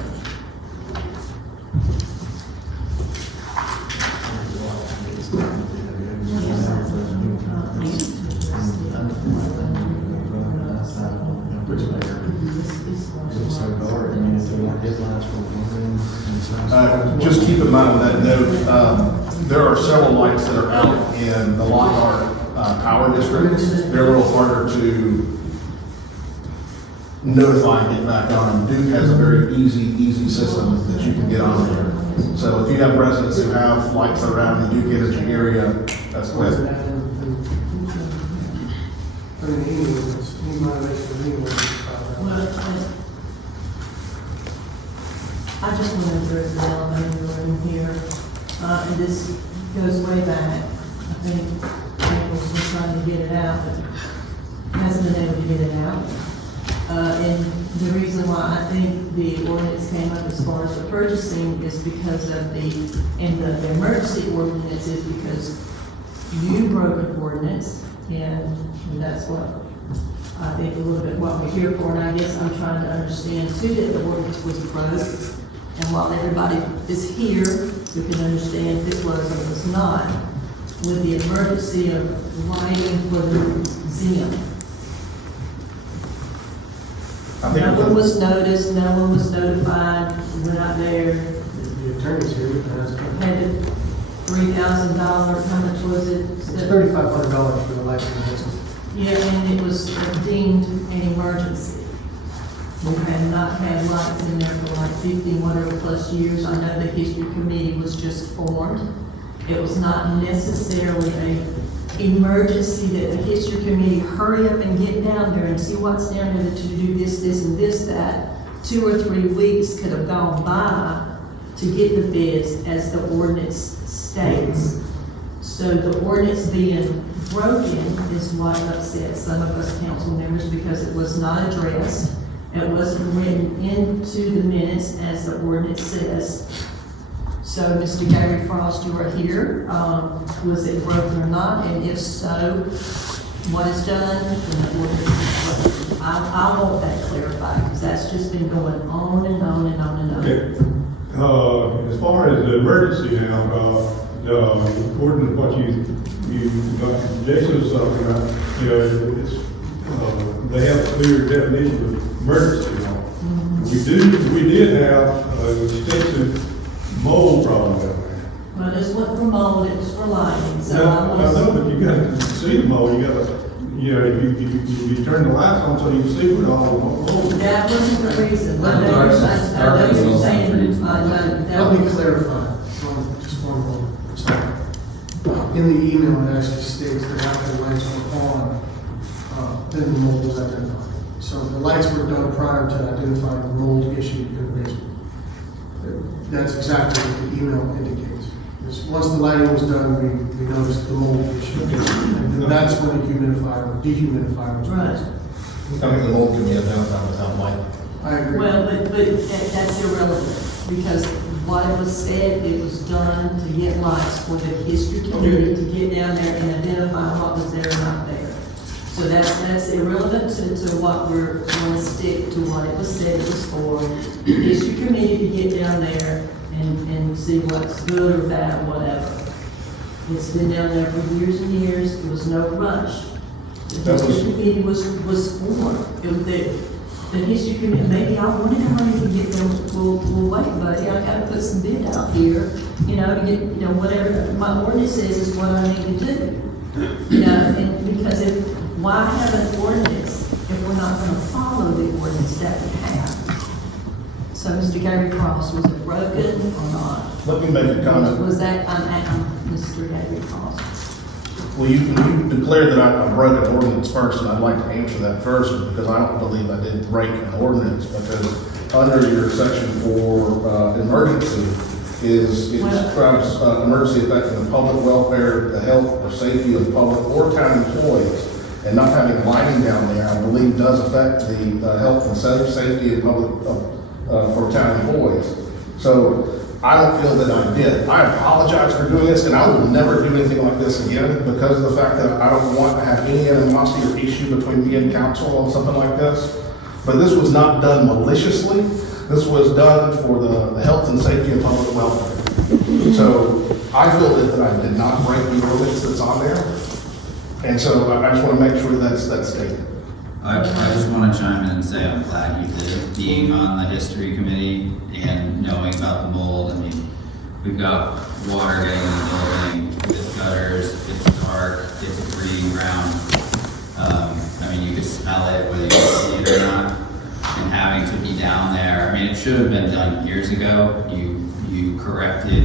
Just keep in mind on that note, there are several lights that are out in the Lockhart Power District. They're a little harder to notify and get back on. Duke has a very easy system that you can get on there. So if you have residents who have lights that are out in the Duke Energy area, that's quick. I mean, any violation of any ordinance. I just want to address the elephant in the room here, and this goes way back. I think April's been trying to get it out, but hasn't been able to get it out. And the reason why I think the ordinance came up as far as the purchasing is because of the emergency ordinance is because you broke an ordinance, and that's what I think a little bit what we're here for, and I guess I'm trying to understand too that the ordinance was broke. And while everybody is here, who can understand if it was or was not, with the emergency of lighting for the museum. No one was noticed, no one was notified, we're not there. The attorney's here, we can ask him. Paid $3,000, how much was it? It's $3,500 for the light ordinance. Yeah, and it was deemed an emergency. We had not had lights in there for like 50 whatever plus years. I know the history committee was just formed. It was not necessarily an emergency that the history committee hurry up and get down there and see what's down there to do this, and this, that. 2 or 3 weeks could have gone by to get the bids as the ordinance states. So the ordinance being broken is what upset some of us council members because it was not addressed. It wasn't written into the minutes as the ordinance says. So, Mr. Gary Frost, you are here. Was it broken or not? And if so, what is done? And the ordinance. I want that clarified because that's just been going on and on and on and on. Okay. As far as the emergency now, according to what Jason was talking about, it's, they have a clear definition of emergency now. We did have an extensive mold problem down there. Well, this wasn't for mold, it was for lighting, so I I know, was. but you got to see the mold, you got to, if you turn the lights on so you can see what all the mold is. That wasn't the reason. I know Dark- you're dark saying, is Let me clarify, just one moment. Sorry. In the email, it actually states that after the lights were on, then the mold was identified. So the lights were done prior to identifying the mold issue in the basement. That's exactly what the email indicates. Is once the lighting was done, we noticed the mold issue. And then that's when the humidifier or dehumidifier was Right. placed. I think the mold can be identified without light. I agree. Well, but that's irrelevant, because what it was said, it was done to get lights for the history committee to get down there and identify what was there and not there. So that's irrelevant to what we're going to stick to what it was said it was for. The history committee to get down there and see what's good or bad or whatever. It's been down there for years and years, there was no rush. The history committee was formed. It was the history committee, maybe I wanted to hurry to get there, well, wait, buddy, I gotta put some bid out here, to get, whatever my ordinance says is what I need to do. And because if why have an ordinance if we're not gonna follow the ordinance that we have? So, Mr. Gary Cross, was it broken or not? Let me make a comment. Was that, I'm Mr. Gary Cross. Well, you declared that I broke an ordinance first, and I'd like to answer that first, because I don't believe I did break an ordinance, because under your section for emergency is describes emergency affecting the public welfare, the health or safety of the public or town employees. And not having lighting down there, I believe, does affect the health and safety of public for town employees. So I don't feel that I did. I apologize for doing this, and I will never do anything like this again because of the fact that I don't want to have any animosity or issue between me and council on something like this. But this was not done maliciously. This was done for the health and safety of public welfare. So I feel that I did not break the ordinance that's on there. And so I just want to make sure that's stated. I just want to chime in and say I'm glad you did, being on the history committee and knowing about the mold. I mean, we've got water getting in the building, it's gutters, it's dark, it's a breeding ground. I mean, you could smell it whether you see it or not. And having to be down there, I mean, it should have been done years ago. You corrected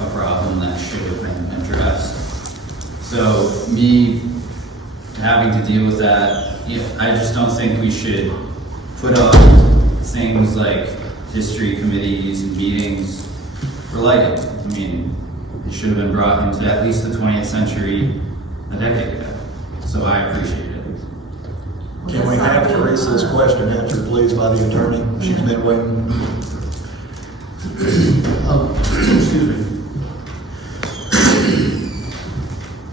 a problem that should have been addressed. So me having to deal with that, I just don't think we should put up things like history committees and meetings for lighting. I mean, it should have been brought into at least the 20th century a decade ago. So I appreciate it. Can we have Teresa's question answered, please, by the attorney? She's been waiting. Excuse me.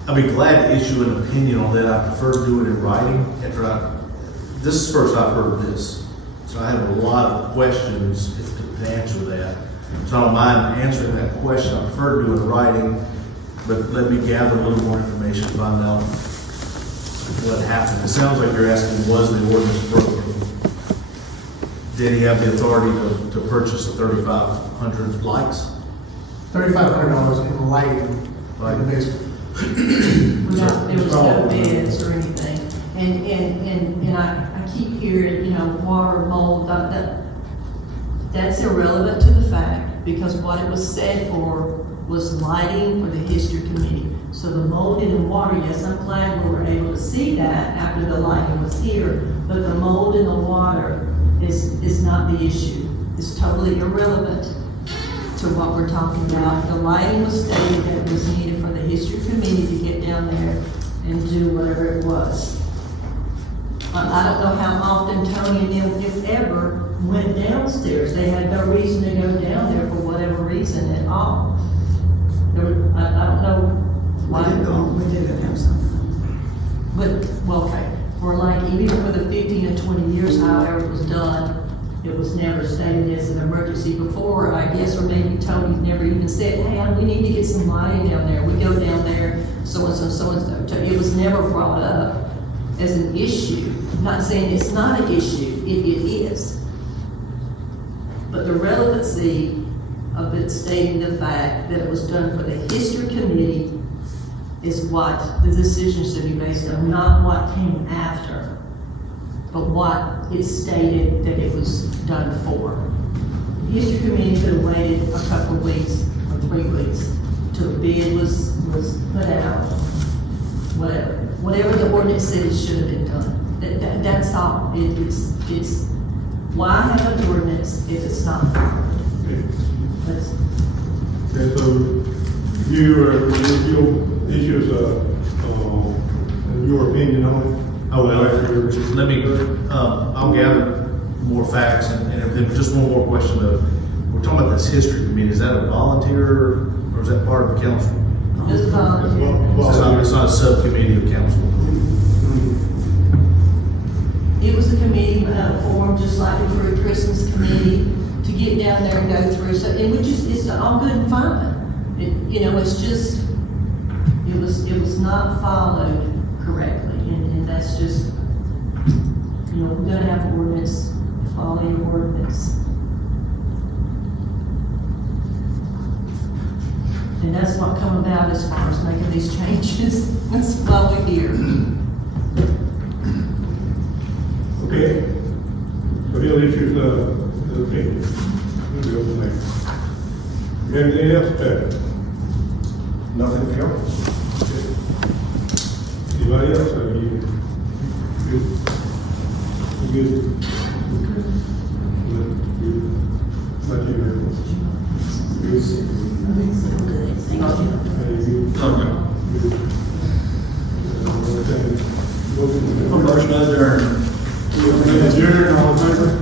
I'd be glad to issue an opinion on that. I prefer to do it in writing this is the first I've heard of this. So I have a lot of questions to answer that. So I don't mind answering that question. I prefer to do it in writing, but let me gather a little more information to find out what happened. It sounds like you're asking, was the ordinance broken? Did he have the authority to purchase the 3,500 lights? $3,500 in lighting in the basement. There was no beds or anything. And I keep hearing, water, mold, that's irrelevant to the fact, because what it was said for was lighting for the history committee. So the mold in the water, yes, I'm glad we were able to see that after the lighting was here, but the mold in the water is not the issue. It's totally irrelevant to what we're talking about. The lighting was stated that it was needed for the history committee to get down there and do whatever it was. I don't know how often Tony and them, if ever, went downstairs. They had no reason to go down there for whatever reason at all. I don't know why. We did have something. But, well, okay, for like, even for the 15 to 20 years, however it was done, it was never stated as an emergency before, I guess, or maybe Tony never even said, hey, we need to get some lighting down there. We go down there, so-and-so, so-and-so. It was never brought up as an issue. I'm not saying it's not an issue, it is. But the relevancy of it stating the fact that it was done for the history committee is what the decision should be based on, not what came after, but what it stated that it was done for. The history committee could have waited a couple of weeks or 3 weeks till the bid was put out, whatever the ordinance said it should have been done. That's all. It's why have an ordinance if it's not followed? That's, Okay, so you'll issue your opinion on it? Oh, well, let me, I'll gather more facts, and then just one more question though. We're talking about this history committee, is that a volunteer, or is that part of the council? it's volunteer. It's not a subcommittee of council? It was a committee formed just like a Christmas committee to get down there and go through. So it's all good and fine. It's just it was not followed correctly, and that's just we're gonna have an ordinance, follow your ordinance, and that's what come about as far as making these changes. That's why we're here. Okay. So he'll issue the opinion. We'll go from there. You have anything else, Ted? Nothing here. Anybody else? Are you good? You good? Good. Not you, Mary. Good. Good, thank you. Are you good? Okay. Good. Motion adjourned. Adjourn, all in favor?